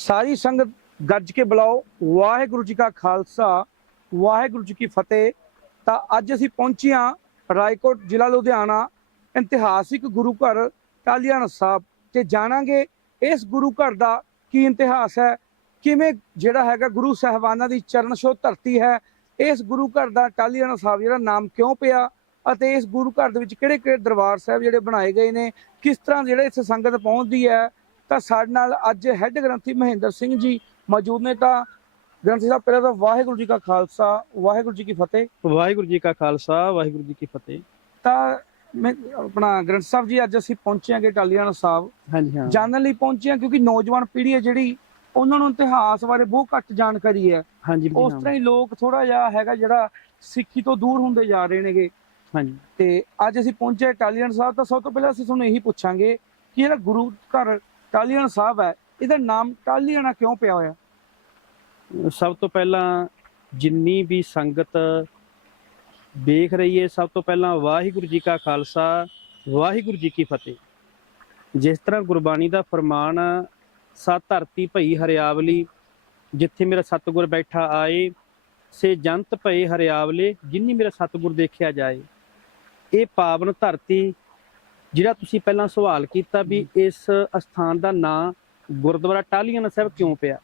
ਸਾਰੀ ਸੰਗਤ ਗੱਜ ਕੇ ਬੁਲਾਓ। ਵਾਹਿਗੁਰੂ ਜੀ ਕਾ ਖਾਲਸਾ, ਵਾਹਿਗੁਰੂ ਜੀ ਕੀ ਫਤਿਹ। ਤਾਂ ਅੱਜ ਅਸੀਂ ਪਹੁੰਚੇ ਹਾਂ ਰਾਏਕੋਟ ਜ਼ਿਲ੍ਹਾ ਲੁਧਿਆਣਾ ਇਤਿਹਾਸਿਕ ਗੁਰੂ ਘਰ ਟਾਲੀਆਣਾ ਸਾਹਿਬ ਤੇ ਜਾਣਾਂਗੇ ਇਸ ਗੁਰੂ ਘਰ ਦਾ ਕੀ ਇਤਿਹਾਸ ਹੈ, ਕਿਵੇਂ ਜਿਹੜਾ ਹੈਗਾ ਗੁਰੂ ਸਾਹਿਬਾਨਾਂ ਦੀ ਚਰਨ ਛੋਹ ਧਰਤੀ ਹੈ, ਇਸ ਗੁਰੂ ਘਰ ਦਾ ਟਾਲੀਆਣਾ ਸਾਹਿਬ ਜਿਹੜਾ ਨਾਮ ਕਿਉਂ ਪਿਆ ਅਤੇ ਇਸ ਗੁਰੂ ਘਰ ਦੇ ਵਿੱਚ ਕਿਹੜੇ ਕਿਹੜੇ ਦਰਬਾਰ ਸਾਹਿਬ ਜਿਹੜੇ ਬਣਾਏ ਗਏ ਨੇ, ਕਿਸ ਤਰ੍ਹਾਂ ਜਿਹੜੇ ਇਸ ਸੰਗਤ ਪਹੁੰਚਦੀ ਹੈ ਤਾਂ ਸਾਡੇ ਨਾਲ ਅੱਜ ਹੈੱਡ ਗ੍ਰੰਥੀ ਮਹਿੰਦਰ ਸਿੰਘ ਜੀ ਮੌਜੂਦ ਨੇ ਤਾਂ ਗ੍ਰੰਥੀ ਸਾਹਿਬ ਪਹਿਲਾਂ ਤਾਂ ਵਾਹਿਗੁਰੂ ਜੀ ਕਾ ਖਾਲਸਾ ਵਾਹਿਗੁਰੂ ਜੀ ਕੀ ਫਤਿਹ। ਵਾਹਿਗੁਰੂ ਜੀ ਕਾ ਖਾਲਸਾ ਵਾਹਿਗੁਰੂ ਜੀ ਕੀ ਫਤਿਹ। ਤਾਂ ਮੈਂ ਆਪਣਾ ਗ੍ਰੰਥ ਸਾਹਿਬ ਜੀ ਅੱਜ ਅਸੀਂ ਪਹੁੰਚੇ ਹਾਂਗੇ ਟਾਲੀਆਣਾ ਸਾਹਿਬ। ਹਾਂਜੀ ਹਾਂ। ਜਾਣਨ ਲਈ ਪਹੁੰਚੇ ਹਾਂ ਕਿਉਂਕਿ ਨੌਜਵਾਨ ਪੀੜ੍ਹੀ ਹੈ ਜਿਹੜੀ ਉਹਨਾਂ ਨੂੰ ਇਤਿਹਾਸ ਬਾਰੇ ਬਹੁਤ ਘੱਟ ਜਾਣਕਾਰੀ ਹੈ। ਹਾਂਜੀ ਉਸ। ਤਰ੍ਹਾਂ ਹੀ ਲੋਕ ਥੋੜਾ ਜਿਹਾ ਹੈਗਾ ਜਿਹੜਾ ਸਿੱਖੀ ਤੋਂ ਦੂਰ ਹੁੰਦੇ ਜਾ ਰਹੇ ਨੇਗੇ। ਹਾਂਜੀ। ਤੇ ਅੱਜ ਅਸੀਂ ਪਹੁੰਚੇ ਟਾਲੀਆਣ ਸਾਹਿਬ ਤਾਂ ਸਭ ਤੋਂ ਪਹਿਲਾਂ ਅਸੀਂ ਤੁਹਾਨੂੰ ਇਹੀ ਪੁੱਛਾਂਗੇ ਕਿ ਜਿਹੜਾ ਗੁਰੂ ਘਰ ਟਾਲੀਆਣ ਸਾਹਿਬ ਹੈ। ਇਹਦਾ ਨਾਮ ਟਾਲੀਆਣਾ ਕਿਉਂ ਪਿਆ ਹੋਇਆ? ਸਭ ਤੋਂ ਪਹਿਲਾਂ ਜਿੰਨੀ ਵੀ ਸੰਗਤ ਦੇਖ ਰਹੀ ਹੈ ਸਭ ਤੋਂ ਪਹਿਲਾਂ ਵਾਹਿਗੁਰੂ ਜੀ ਕਾ ਖਾਲਸਾ ਵਾਹਿਗੁਰੂ ਜੀ ਕੀ ਫਤਿਹ। ਜਿਸ ਤਰ੍ਹਾਂ ਗੁਰਬਾਣੀ ਦਾ ਫਰਮਾਨ ਆ, ਸਤ ਧਰਤੀ ਭਈ ਹਰਿਆਵਲੀ ਜਿੱਥੇ ਮੇਰਾ ਸਤਿਗੁਰ ਬੈਠਾ ਆਏ ਸੇ ਜੰਤ ਭਏ ਹਰਿਆਵਲੇ ਜਿੰਨੀ ਮੇਰਾ ਸਤਿਗੁਰ ਦੇਖਿਆ ਜਾਏ। ਇਹ ਪਾਵਨ ਧਰਤੀ ਜਿਹੜਾ ਤੁਸੀਂ ਪਹਿਲਾਂ ਸਵਾਲ ਕੀਤਾ ਵੀ ਇਸ ਅਸਥਾਨ ਦਾ ਨਾਂ ਗੁਰਦੁਆਰਾ ਟਾਲੀਆਣਾ ਸਾਹਿਬ ਕਿਉਂ ਪਿਆ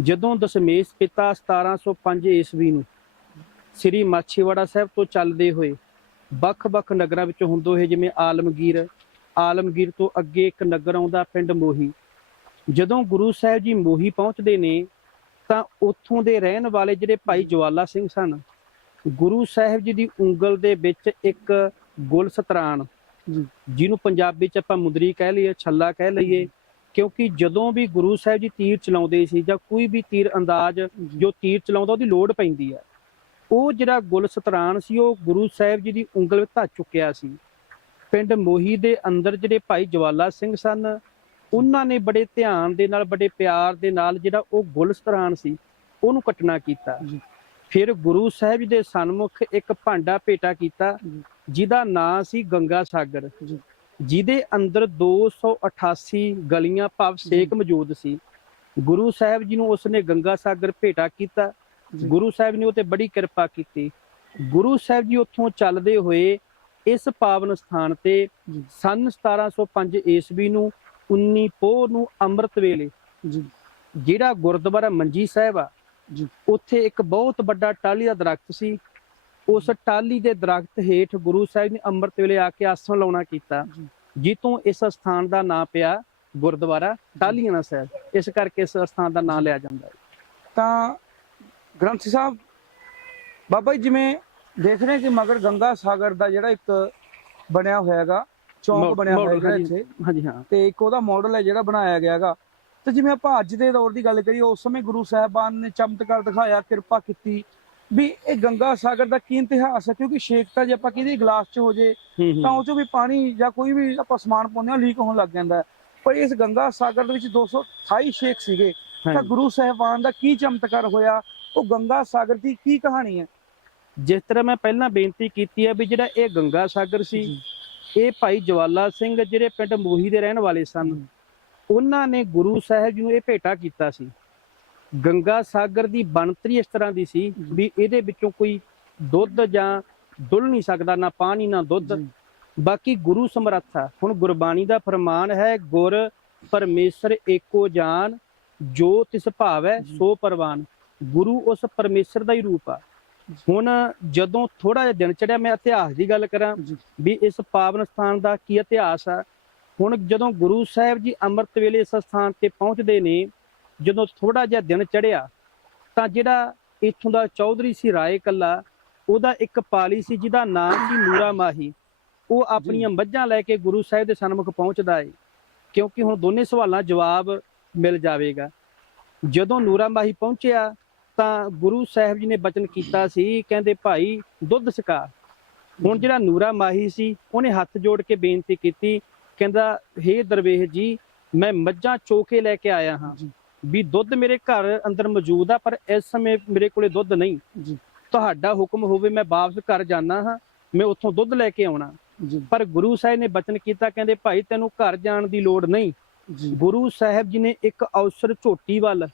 ਜਦੋਂ ਦਸ਼ਮੇਸ਼ ਪਿਤਾ 1705 ਈਸਵੀ ਨੂੰ ਸ੍ਰੀ ਮਾਛੀਵਾੜਾ ਸਾਹਿਬ ਤੋਂ ਚੱਲਦੇ ਹੋਏ ਵੱਖ-ਵੱਖ ਨਗਰਾਂ ਵਿੱਚੋਂ ਹੁੰਦੇ ਹੋਏ ਜਿਵੇਂ ਆਲਮਗੀਰ ਆਲਮਗੀਰ ਤੋਂ ਅੱਗੇ ਇੱਕ ਨਗਰ ਆਉਂਦਾ ਪਿੰਡ ਮੋਹੀ ਜਦੋਂ ਗੁਰੂ ਸਾਹਿਬ ਜੀ ਮੋਹੀ ਪਹੁੰਚਦੇ ਨੇ ਤਾਂ ਉੱਥੋਂ ਦੇ ਰਹਿਣ ਵਾਲੇ ਜਿਹੜੇ ਭਾਈ ਜਵਾਲਾ ਸਿੰਘ ਸਨ ਗੁਰੂ ਸਾਹਿਬ ਜੀ ਦੀ ਉਂਗਲ ਦੇ ਵਿੱਚ ਇੱਕ ਗੁਲ ਸਤਰਾਨ ਜੀ। ਜਿਹਨੂੰ ਪੰਜਾਬੀ ਚ ਆਪਾਂ ਮੁੰਦਰੀ ਕਹਿ ਲਈਏ ਛੱਲਾ ਕਹਿ ਲਈਏ ਕਿਉਂਕਿ ਜਦੋਂ ਵੀ ਗੁਰੂ ਸਾਹਿਬ ਜੀ ਤੀਰ ਚਲਾਉਂਦੇ ਸੀ ਜਾਂ ਕੋਈ ਵੀ ਤੀਰ ਅੰਦਾਜ਼ ਜੋ। ਤੀਰ ਚਲਾਉਂਦਾ ਉਹਦੀ ਲੋੜ ਪੈਂਦੀ ਹੈ ਉਹ ਜਿਹੜਾ ਗੁਲ ਸਤਰਾਨ ਸੀ ਉਹ ਗੁਰੂ ਸਾਹਿਬ ਜੀ ਦੀ ਉਂਗਲ ਵਿੱਚ ਧੱਜ ਚੁੱਕਿਆ ਸੀ। ਪਿੰਡ ਮੋਹੀ ਦੇ ਅੰਦਰ ਜਿਹੜੇ ਭਾਈ ਜਵਾਲਾ ਸਿੰਘ ਸਨ ਉਹਨਾਂ ਨੇ ਬੜੇ ਧਿਆਨ ਦੇ ਨਾਲ ਬੜੇ ਪਿਆਰ ਦੇ ਨਾਲ ਜਿਹੜਾ ਉਹ ਗੁਲ ਸਤਰਾਨ ਸੀ ਉਹਨੂੰ ਕੱਟਣਾ ਕੀਤਾ। ਫਿਰ ਗੁਰੂ ਸਾਹਿਬ ਦੇ ਸਨਮੁਖ ਇੱਕ ਭਾਂਡਾ ਭੇਟਾ ਕੀਤਾ। ਜਿਹਦਾ ਨਾਂ ਸੀ ਗੰਗਾ ਸਾਗਰ। ਜਿਹਦੇ ਅੰਦਰ 288 ਗਲੀਆਂ ਭਾਵ ਸੇਕ ਮੌਜੂਦ ਸੀ ਗੁਰੂ ਸਾਹਿਬ ਜੀ ਨੂੰ ਉਸਨੇ ਗੰਗਾ ਸਾਗਰ ਭੇਟਾ ਕੀਤਾ। ਗੁਰੂ ਸਾਹਿਬ ਨੇ ਉਹ ਤੇ ਬੜੀ ਕਿਰਪਾ ਕੀਤੀ ਗੁਰੂ ਸਾਹਿਬ ਜੀ ਉੱਥੋਂ ਚੱਲਦੇ ਹੋਏ ਇਸ ਪਾਵਨ ਸਥਾਨ ਤੇ। ਸਨ 1705 ਈਸਵੀ ਨੂੰ 19 ਪੋਹ ਨੂੰ ਅੰਮ੍ਰਿਤ ਵੇਲੇ ਜਿਹੜਾ ਗੁਰਦੁਆਰਾ ਮੰਜੀ ਸਾਹਿਬ ਆ। ਉੱਥੇ ਇੱਕ ਬਹੁਤ ਵੱਡਾ ਟਾਹਲੀ ਦਾ ਦਰਖਤ ਸੀ। ਉਸ ਟਾਹਲੀ ਦੇ ਦਰਖਤ ਹੇਠ ਗੁਰੂ ਸਾਹਿਬ ਨੇ ਅੰਮ੍ਰਿਤ ਵੇਲੇ ਆ ਕੇ ਆਸਣ ਲਾਉਣਾ ਕੀਤਾ। ਜਿੱਤੋਂ ਇਸ ਸਥਾਨ ਦਾ ਨਾਮ ਪਿਆ ਗੁਰਦੁਆਰਾ ਟਾਹਲੀਆਣਾ ਸਾਹਿਬ। ਇਸ ਕਰਕੇ ਇਸ ਸਥਾਨ ਦਾ ਨਾਮ ਲਿਆ ਜਾਂਦਾ ਹੈ। ਤਾਂ ਗ੍ਰੰਥੀ ਸਾਹਿਬ ਬਾਬਾ ਜੀ ਜਿਵੇਂ ਦੇਖ ਰਹੇ ਕਿ ਮਗਰ ਗੰਗਾ ਸਾਗਰ ਦਾ ਜਿਹੜਾ ਇੱਕ ਬਣਿਆ ਹੋਇਆ ਹੈਗਾ ਚੌਂਕ ਬਣਿਆ ਹੋਇਆ ਹੈਗਾ ਹਾਂਜੀ। ਇੱਥੇ। ਹਾਂਜੀ ਹਾਂ। ਤੇ ਇੱਕ ਉਹਦਾ ਮਾਡਲ ਹੈ ਜਿਹੜਾ ਬਣਾਇਆ ਗਿਆ ਹੈਗਾ। ਤੇ ਜਿਵੇਂ ਆਪਾਂ ਅੱਜ ਦੇ ਦੌਰ ਦੀ ਗੱਲ ਕਰੀਏ ਉਸ ਸਮੇਂ ਗੁਰੂ ਸਾਹਿਬਾਨ ਨੇ ਚਮਤਕਾਰ ਦਿਖਾਇਆ ਕਿਰਪਾ ਕੀਤੀ ਵੀ ਇਹ ਗੰਗਾ ਸਾਗਰ ਦਾ ਕੀ ਇਤਿਹਾਸ ਹੈ ਕਿਉਂਕਿ ਸ਼ੇਕਤਾ ਜੇ ਆਪਾਂ ਕਿਹਦੀ ਗਲਾਸ 'ਚ ਹੋ ਜੇ ਤਾਂ ਉਹ 'ਚੋਂ ਵੀ ਪਾਣੀ ਜਾਂ ਕੋਈ ਵੀ ਆਪਾਂ ਸਮਾਨ ਪਾਉਂਦੇ ਹਾਂ ਲੀਕ ਹੋਣ ਲੱਗ ਜਾਂਦਾ। ਪਰ ਇਸ ਗੰਗਾ ਸਾਗਰ ਦੇ ਵਿੱਚ 228 ਸ਼ੇਖ ਸੀਗੇ ਤਾਂ। ਗੁਰੂ ਸਾਹਿਬਾਨ ਦਾ ਕੀ ਚਮਤਕਾਰ ਹੋਇਆ ਉਹ ਗੰਗਾ ਸਾਗਰ ਦੀ ਕੀ ਕਹਾਣੀ ਹੈ ਜਿਸ ਤਰ੍ਹਾਂ ਮੈਂ ਪਹਿਲਾਂ ਬੇਨਤੀ ਕੀਤੀ ਹੈ ਵੀ ਜਿਹੜਾ ਇਹ ਗੰਗਾ ਸਾਗਰ ਸੀ ਇਹ ਭਾਈ ਜਵਾਲਾ ਸਿੰਘ ਜਿਹੜੇ ਪਿੰਡ ਮੋਹੀ ਦੇ ਰਹਿਣ ਵਾਲੇ ਸਨ। ਉਹਨਾਂ ਨੇ ਗੁਰੂ ਸਾਹਿਬ ਜੀ ਨੂੰ ਇਹ ਭੇਟਾ ਕੀਤਾ ਸੀ। ਗੰਗਾ ਸਾਗਰ ਦੀ ਬਣਤਰੀ ਇਸ ਤਰ੍ਹਾਂ ਦੀ ਸੀ। ਵੀ ਇਹਦੇ ਵਿੱਚੋਂ ਕੋਈ ਦੁੱਧ ਜਾਂ ਡੁੱਲ ਨਹੀਂ ਸਕਦਾ ਨਾ ਪਾਣੀ ਨਾ ਦੁੱਧ। ਬਾਕੀ ਗੁਰੂ ਸਮਰੱਥ ਹੁਣ ਗੁਰਬਾਣੀ ਦਾ ਫਰਮਾਨ ਹੈ ਗੁਰ ਪਰਮੇਸ਼ਰ ਏਕੋ ਜਾਨ ਜੋ ਤਿਸ ਭਾਵੈ। ਸੋ ਪਰਵਾਨ। ਗੁਰੂ ਉਸ ਪਰਮੇਸ਼ਰ ਦਾ ਹੀ ਰੂਪ ਆ। ਹੁਣ ਜਦੋਂ ਥੋੜਾ ਜਿਹਾ ਦਿਨ ਚੜਿਆ ਮੈਂ ਇਤਿਹਾਸ ਦੀ ਗੱਲ ਕਰਾਂ ਵੀ ਇਸ ਪਾਵਨ ਸਥਾਨ ਦਾ ਕੀ ਇਤਿਹਾਸ ਆ? ਹੁਣ ਜਦੋਂ ਗੁਰੂ ਸਾਹਿਬ ਜੀ ਅੰਮ੍ਰਿਤ ਵੇਲੇ ਇਸ ਸਥਾਨ ਤੇ ਪਹੁੰਚਦੇ ਨੇ ਜਦੋਂ ਥੋੜਾ ਜਿਹਾ ਦਿਨ ਚੜਿਆ ਤਾਂ ਜਿਹੜਾ ਇੱਥੋਂ ਦਾ ਚੌਧਰੀ ਸੀ ਰਾਏ ਕੱਲਾ ਉਹਦਾ ਇੱਕ ਪਾਲੀ ਸੀ ਜਿਹਦਾ ਨਾਮ ਸੀ ਨੂਰਾ ਮਾਹੀ। ਉਹ ਆਪਣੀਆਂ ਮੱਝਾਂ ਲੈ ਕੇ ਗੁਰੂ ਸਾਹਿਬ ਦੇ ਸਨਮੁਖ ਪਹੁੰਚਦਾ ਏ ਕਿਉਂਕਿ ਹੁਣ ਦੋਨੇ ਸਵਾਲਾਂ ਜਵਾਬ ਮਿਲ ਜਾਵੇਗਾ। ਜਦੋਂ ਨੂਰਾ ਮਾਹੀ ਪਹੁੰਚਿਆ ਤਾਂ ਗੁਰੂ ਸਾਹਿਬ ਜੀ ਨੇ ਬਚਨ ਕੀਤਾ ਸੀ ਕਹਿੰਦੇ ਭਾਈ ਦੁੱਧ ਸਕਾ। ਹੁਣ ਜਿਹੜਾ ਨੂਰਾ ਮਾਹੀ ਸੀ ਉਹਨੇ ਹੱਥ ਜੋੜ ਕੇ ਬੇਨਤੀ ਕੀਤੀ ਕਹਿੰਦਾ ਹੇ ਦਰਵੇਸ਼ ਜੀ ਮੈਂ ਮੱਝਾਂ ਚੋ ਕੇ ਲੈ ਕੇ ਆਇਆ ਹਾਂ। ਵੀ ਦੁੱਧ ਮੇਰੇ ਘਰ ਅੰਦਰ ਮੌਜੂਦ ਆ ਪਰ ਇਸ ਸਮੇਂ ਮੇਰੇ ਕੋਲੇ ਦੁੱਧ ਨਹੀਂ। ਜੀ, ਤੁਹਾਡਾ ਹੁਕਮ ਹੋਵੇ ਮੈਂ ਵਾਪਸ ਘਰ ਜਾਣਾ ਹਾਂ ਮੈਂ ਉੱਥੋਂ ਦੁੱਧ ਲੈ ਕੇ ਆਉਣਾ। ਪਰ ਗੁਰੂ ਸਾਹਿਬ ਨੇ ਬਚਨ ਕੀਤਾ ਕਹਿੰਦੇ ਭਾਈ ਤੈਨੂੰ ਘਰ ਜਾਣ ਦੀ ਲੋੜ ਨਹੀਂ। ਗੁਰੂ ਸਾਹਿਬ ਜੀ ਨੇ ਇੱਕ ਅਵਸਰ ਝੋਟੀ ਵੱਲ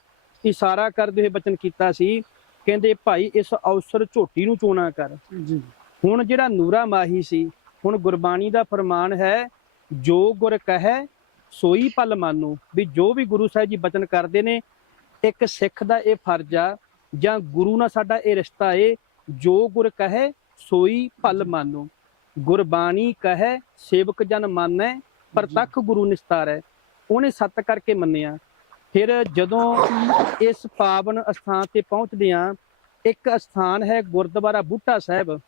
ਇਸ਼ਾਰਾ ਕਰਦੇ ਹੋਏ ਬਚਨ ਕੀਤਾ ਸੀ ਕਹਿੰਦੇ ਭਾਈ ਇਸ ਅਵਸਰ ਝੋਟੀ ਨੂੰ ਚੋਣਾ ਕਰ। ਜੀ। ਹੁਣ ਜਿਹੜਾ ਨੂਰਾ ਮਾਹੀ ਸੀ ਹੁਣ ਗੁਰਬਾਣੀ ਦਾ ਫਰਮਾਨ ਹੈ ਜੋ ਗੁਰ ਕਹੈ ਸੋਈ ਪਲ ਮਾਨੋ। ਵੀ ਜੋ ਵੀ ਗੁਰੂ ਸਾਹਿਬ ਜੀ ਬਚਨ ਕਰਦੇ ਨੇ ਇੱਕ ਸਿੱਖ ਦਾ ਇਹ ਫਰਜ਼ ਆ ਜਾਂ ਗੁਰੂ ਨਾਲ ਸਾਡਾ ਇਹ ਰਿਸ਼ਤਾ ਏ ਜੋ ਗੁਰ ਕਹੈ ਸੋਈ ਪਲ ਮਾਨੋ। ਗੁਰਬਾਣੀ ਕਹੈ ਸੇਵਕ ਜਨ ਮਾਨੈ ਪ੍ਰਤੱਖ ਗੁਰੂ ਨਿਸਤਾਰੈ। ਉਹਨੇ ਸੱਤ ਕਰਕੇ ਮੰਨਿਆ। ਫਿਰ ਜਦੋਂ ਇਸ ਪਾਵਨ ਅਸਥਾਨ ਤੇ ਪਹੁੰਚਦੇ ਆ ਇੱਕ ਅਸਥਾਨ ਹੈ ਗੁਰਦੁਆਰਾ ਬੂਟਾ ਸਾਹਿਬ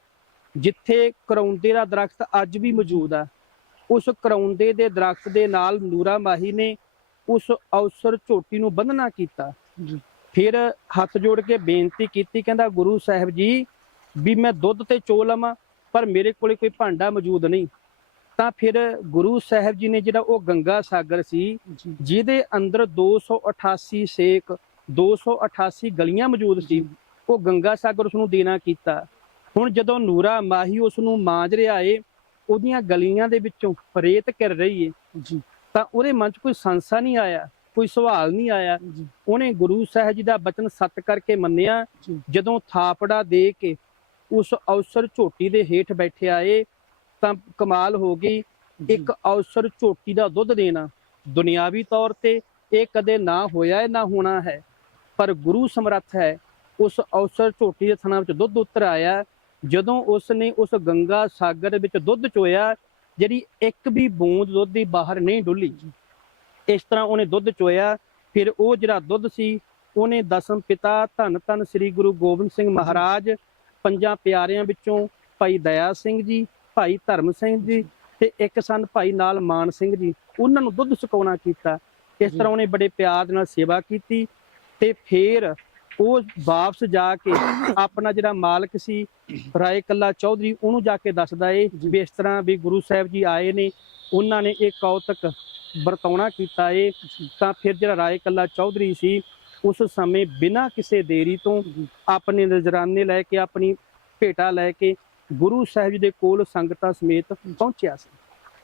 ਜਿੱਥੇ ਕਰੌਂਦੇ ਦਾ ਦਰਖਤ ਅੱਜ ਵੀ ਮੌਜੂਦ ਆ। ਉਸ ਕਰੌਂਦੇ ਦੇ ਦਰਖਤ ਦੇ ਨਾਲ ਨੂਰਾ ਮਾਹੀ ਨੇ ਉਸ ਅਵਸਰ ਝੋਟੀ ਨੂੰ ਬੰਨਣਾ ਕੀਤਾ। ਫਿਰ ਹੱਥ ਜੋੜ ਕੇ ਬੇਨਤੀ ਕੀਤੀ ਕਹਿੰਦਾ ਗੁਰੂ ਸਾਹਿਬ ਜੀ ਵੀ ਮੈਂ ਦੁੱਧ ਤੇ ਚੋ ਲਵਾਂ ਪਰ ਮੇਰੇ ਕੋਲੇ ਕੋਈ ਭਾਂਡਾ ਮੌਜੂਦ ਨਹੀਂ। ਤਾਂ ਫਿਰ ਗੁਰੂ ਸਾਹਿਬ ਜੀ ਨੇ ਜਿਹੜਾ ਉਹ ਗੰਗਾ ਸਾਗਰ ਸੀ ਜਿਹਦੇ ਅੰਦਰ 288 ਸੇਕ 288 ਗਲੀਆਂ ਮੌਜੂਦ ਸੀ ਉਹ ਗੰਗਾ ਸਾਗਰ ਉਸ ਨੂੰ ਦੇਣਾ ਕੀਤਾ। ਹੁਣ ਜਦੋਂ ਨੂਰਾ ਮਾਹੀ ਉਸ ਨੂੰ ਮਾਂਜ ਰਿਹਾ ਏ ਉਹਦੀਆਂ ਗਲੀਆਂ ਦੇ ਵਿੱਚੋਂ ਰੇਤ ਘਿਰ ਰਹੀ ਏ। ਜੀ। ਤਾਂ ਉਹਦੇ ਮਨ 'ਚ ਕੋਈ ਸੰਸਾ ਨਹੀਂ ਆਇਆ ਕੋਈ ਸਵਾਲ ਨਹੀਂ ਆਇਆ। ਉਹਨੇ ਗੁਰੂ ਸਾਹਿਬ ਜੀ ਦਾ ਬਚਨ ਸੱਤ ਕਰਕੇ ਮੰਨਿਆ। ਜਦੋਂ ਥਾਪੜਾ ਦੇ ਕੇ ਉਸ ਅਵਸਰ ਝੋਟੀ ਦੇ ਹੇਠ ਬੈਠਿਆ ਏ ਤਾਂ ਕਮਾਲ ਹੋ ਗਈ। ਇੱਕ ਅਵਸਰ ਝੋਟੀ ਦਾ ਦੁੱਧ ਦੇਣਾ। ਦੁਨਿਆਵੀ ਤੌਰ ਤੇ ਇਹ ਕਦੇ ਨਾ ਹੋਇਆ ਹੈ ਨਾ ਹੋਣਾ ਹੈ। ਪਰ ਗੁਰੂ ਸਮਰੱਥ ਹੈ। ਉਸ ਅਵਸਰ ਝੋਟੀ ਦੇ ਥਣਾ ਵਿੱਚ ਦੁੱਧ ਉਤਰ ਆਇਆ। ਜਦੋਂ ਉਸ ਨੇ ਉਸ ਗੰਗਾ ਸਾਗਰ ਵਿੱਚ ਦੁੱਧ ਚੋਇਆ, ਜਿਹੜੀ ਇੱਕ ਵੀ ਬੂੰਦ ਦੁੱਧ ਦੀ ਬਾਹਰ ਨਹੀਂ ਡੁੱਲੀ, ਇਸ ਤਰ੍ਹਾਂ ਉਹਨੇ ਦੁੱਧ ਚੋਇਆ। ਫਿਰ ਉਹ ਜਿਹੜਾ ਦੁੱਧ ਸੀ, ਉਹਨੇ ਦਸਮ ਪਿਤਾ ਧੰਨ ਧੰਨ ਸ੍ਰੀ ਗੁਰੂ ਗੋਬਿੰਦ ਸਿੰਘ ਮਹਾਰਾਜ, ਪੰਜਾਂ ਪਿਆਰਿਆਂ ਵਿੱਚੋਂ ਭਾਈ ਦਇਆ ਸਿੰਘ ਜੀ, ਭਾਈ ਧਰਮ ਸਿੰਘ ਜੀ ਤੇ ਇੱਕ ਸਨ ਭਾਈ ਨਾਲ ਮਾਨ ਸਿੰਘ ਜੀ। ਉਹਨਾਂ ਨੂੰ ਦੁੱਧ ਸੁਕਾਉਣਾ ਕੀਤਾ। ਇਸ ਤਰ੍ਹਾਂ ਉਹਨੇ ਬੜੇ ਪਿਆਰ ਨਾਲ ਸੇਵਾ ਕੀਤੀ ਤੇ ਫਿਰ ਉਹ ਵਾਪਸ ਜਾ ਕੇ ਆਪਣਾ ਜਿਹੜਾ ਮਾਲਕ ਸੀ ਰਾਏ ਕੱਲਾ ਚੌਧਰੀ ਉਹਨੂੰ ਜਾ ਕੇ ਦੱਸਦਾ ਏ। ਵੀ ਇਸ ਤਰ੍ਹਾਂ ਵੀ ਗੁਰੂ ਸਾਹਿਬ ਜੀ ਆਏ ਨੇ ਉਹਨਾਂ ਨੇ ਇਹ ਕੌਤਕ ਵਰਤਾਉਣਾ ਕੀਤਾ ਏ। ਤਾਂ ਫਿਰ ਜਿਹੜਾ ਰਾਏ ਕੱਲਾ ਚੌਧਰੀ ਸੀ ਉਸ ਸਮੇਂ ਬਿਨਾਂ ਕਿਸੇ ਦੇਰੀ ਤੋਂ ਆਪਣੇ ਨਜ਼ਰਾਨੇ ਲੈ ਕੇ ਆਪਣੀ ਭੇਟਾ ਲੈ ਕੇ ਗੁਰੂ ਸਾਹਿਬ ਜੀ ਦੇ ਕੋਲ ਸੰਗਤਾਂ ਸਮੇਤ ਪਹੁੰਚਿਆ ਸੀ।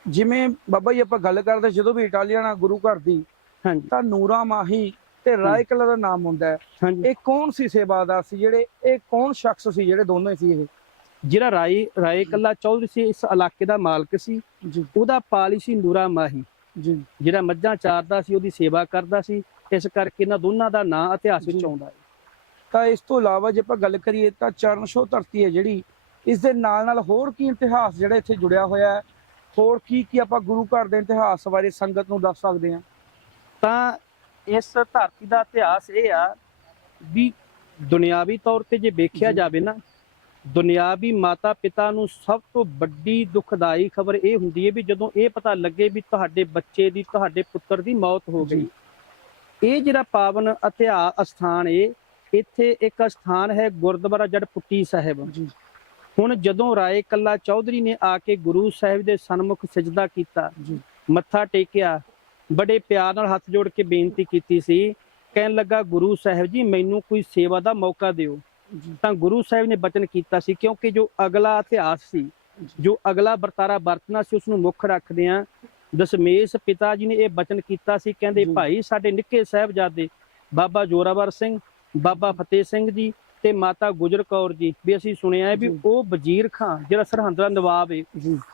ਜਿਵੇਂ ਬਾਬਾ ਜੀ ਆਪਾਂ ਗੱਲ ਕਰਦੇ ਜਦੋਂ ਵੀ ਇਟਾਲੀਅਨ ਗੁਰੂ ਘਰ ਦੀ ਹਾਂਜੀ। ਤਾਂ ਨੂਰਾ ਮਾਹੀ ਤੇ ਰਾਏ ਕਲਾ ਦਾ ਨਾਮ ਹੁੰਦਾ ਹੈ। ਇਹ ਕੌਣ ਸੀ ਸੇਵਾਦਾਰ ਸੀ ਜਿਹੜੇ ਇਹ ਕੌਣ ਸ਼ਖਸ ਸੀ ਜਿਹੜੇ ਦੋਨੋਂ ਸੀ ਇਹ? ਜਿਹੜਾ ਰਾਏ ਰਾਏ ਕੱਲਾ ਚੌਧਰੀ ਸੀ ਇਸ ਇਲਾਕੇ ਦਾ ਮਾਲਕ ਸੀ। ਜੀ। ਉਹਦਾ ਪਾਲੀ ਸੀ ਨੂਰਾ ਮਾਹੀ। ਜੀ। ਜਿਹੜਾ ਮੱਝਾਂ ਚਾਰਦਾ ਸੀ ਉਹਦੀ ਸੇਵਾ ਕਰਦਾ ਸੀ। ਇਸ ਕਰਕੇ ਇਹਨਾਂ ਦੋਨਾਂ ਦਾ ਨਾਂ ਇਤਿਹਾਸ ਵਿੱਚ। ਆਉਂਦਾ ਹੈ। ਤਾਂ ਇਸ ਤੋਂ ਇਲਾਵਾ ਜੇ ਆਪਾਂ ਗੱਲ ਕਰੀਏ ਤਾਂ ਚਰਨ ਛੋਹ ਧਰਤੀ ਹੈ ਜਿਹੜੀ ਇਸ ਦੇ ਨਾਲ ਨਾਲ ਹੋਰ ਕੀ ਇਤਿਹਾਸ ਜਿਹੜਾ ਇੱਥੇ ਜੁੜਿਆ ਹੋਇਆ ਹੈ? ਹੋਰ ਕੀ ਕੀ ਆਪਾਂ ਗੁਰੂ ਘਰ ਦੇ ਇਤਿਹਾਸ ਬਾਰੇ ਸੰਗਤ ਨੂੰ ਦੱਸ ਸਕਦੇ ਹਾਂ? ਤਾਂ ਇਸ ਧਰਤੀ ਦਾ ਇਤਿਹਾਸ ਇਹ ਆ ਵੀ ਦੁਨਿਆਵੀ ਤੌਰ ਤੇ ਜੇ ਵੇਖਿਆ। ਜਾਵੇ ਨਾ ਦੁਨਿਆਵੀ ਮਾਤਾ ਪਿਤਾ ਨੂੰ ਸਭ ਤੋਂ ਵੱਡੀ ਦੁਖਦਾਈ ਖਬਰ ਇਹ ਹੁੰਦੀ ਹੈ ਵੀ ਜਦੋਂ ਇਹ ਪਤਾ ਲੱਗੇ ਵੀ ਤੁਹਾਡੇ ਬੱਚੇ ਦੀ ਤੁਹਾਡੇ ਪੁੱਤਰ ਦੀ ਮੌਤ ਹੋ ਗਈ। ਇਹ ਜਿਹੜਾ ਪਾਵਨ ਇਤਿਹਾਸ ਅਸਥਾਨ ਏ ਇੱਥੇ ਇੱਕ ਸਥਾਨ ਹੈ ਗੁਰਦੁਆਰਾ ਜੜ ਪੁੱਟੀ ਸਾਹਿਬ ਜੀ ਹੁਣ ਜਦੋਂ ਰਾਏ ਕੱਲਾ ਚੌਧਰੀ ਨੇ ਆ ਕੇ ਗੁਰੂ ਸਾਹਿਬ ਦੇ ਸਨਮੁਖ ਸਜਦਾ ਕੀਤਾ ਜੀ ਮੱਥਾ ਟੇਕਿਆ ਬੜੇ ਪਿਆਰ ਨਾਲ ਹੱਥ ਜੋੜ ਕੇ ਬੇਨਤੀ ਕੀਤੀ ਸੀ। ਕਹਿਣ ਲੱਗਾ ਗੁਰੂ ਸਾਹਿਬ ਜੀ ਮੈਨੂੰ ਕੋਈ ਸੇਵਾ ਦਾ ਮੌਕਾ ਦਿਓ। ਤਾਂ ਗੁਰੂ ਸਾਹਿਬ ਨੇ ਬਚਨ ਕੀਤਾ ਸੀ ਕਿਉਂਕਿ ਜੋ ਅਗਲਾ ਇਤਿਹਾਸ ਸੀ ਜੋ ਅਗਲਾ ਵਰਤਾਰਾ ਵਰਤਣਾ ਸੀ ਉਸ ਨੂੰ ਮੁੱਖ ਰੱਖਦੇ ਆ ਦਸ਼ਮੇਸ਼ ਪਿਤਾ ਜੀ ਨੇ ਇਹ ਬਚਨ ਕੀਤਾ ਸੀ ਕਹਿੰਦੇ। ਭਾਈ ਸਾਡੇ ਨਿੱਕੇ ਸਾਹਿਬਜ਼ਾਦੇ ਬਾਬਾ ਜੋਰਾਵਰ ਸਿੰਘ ਬਾਬਾ ਫਤਿਹ ਸਿੰਘ ਜੀ ਤੇ ਮਾਤਾ ਗੁਜਰ ਕੌਰ ਜੀ ਵੀ ਅਸੀਂ ਸੁਣਿਆ ਹੈ ਵੀ। ਉਹ ਵਜ਼ੀਰ ਖਾਂ ਜਿਹੜਾ ਸਰਹੰਦ ਦਾ ਨਵਾਬ ਹੈ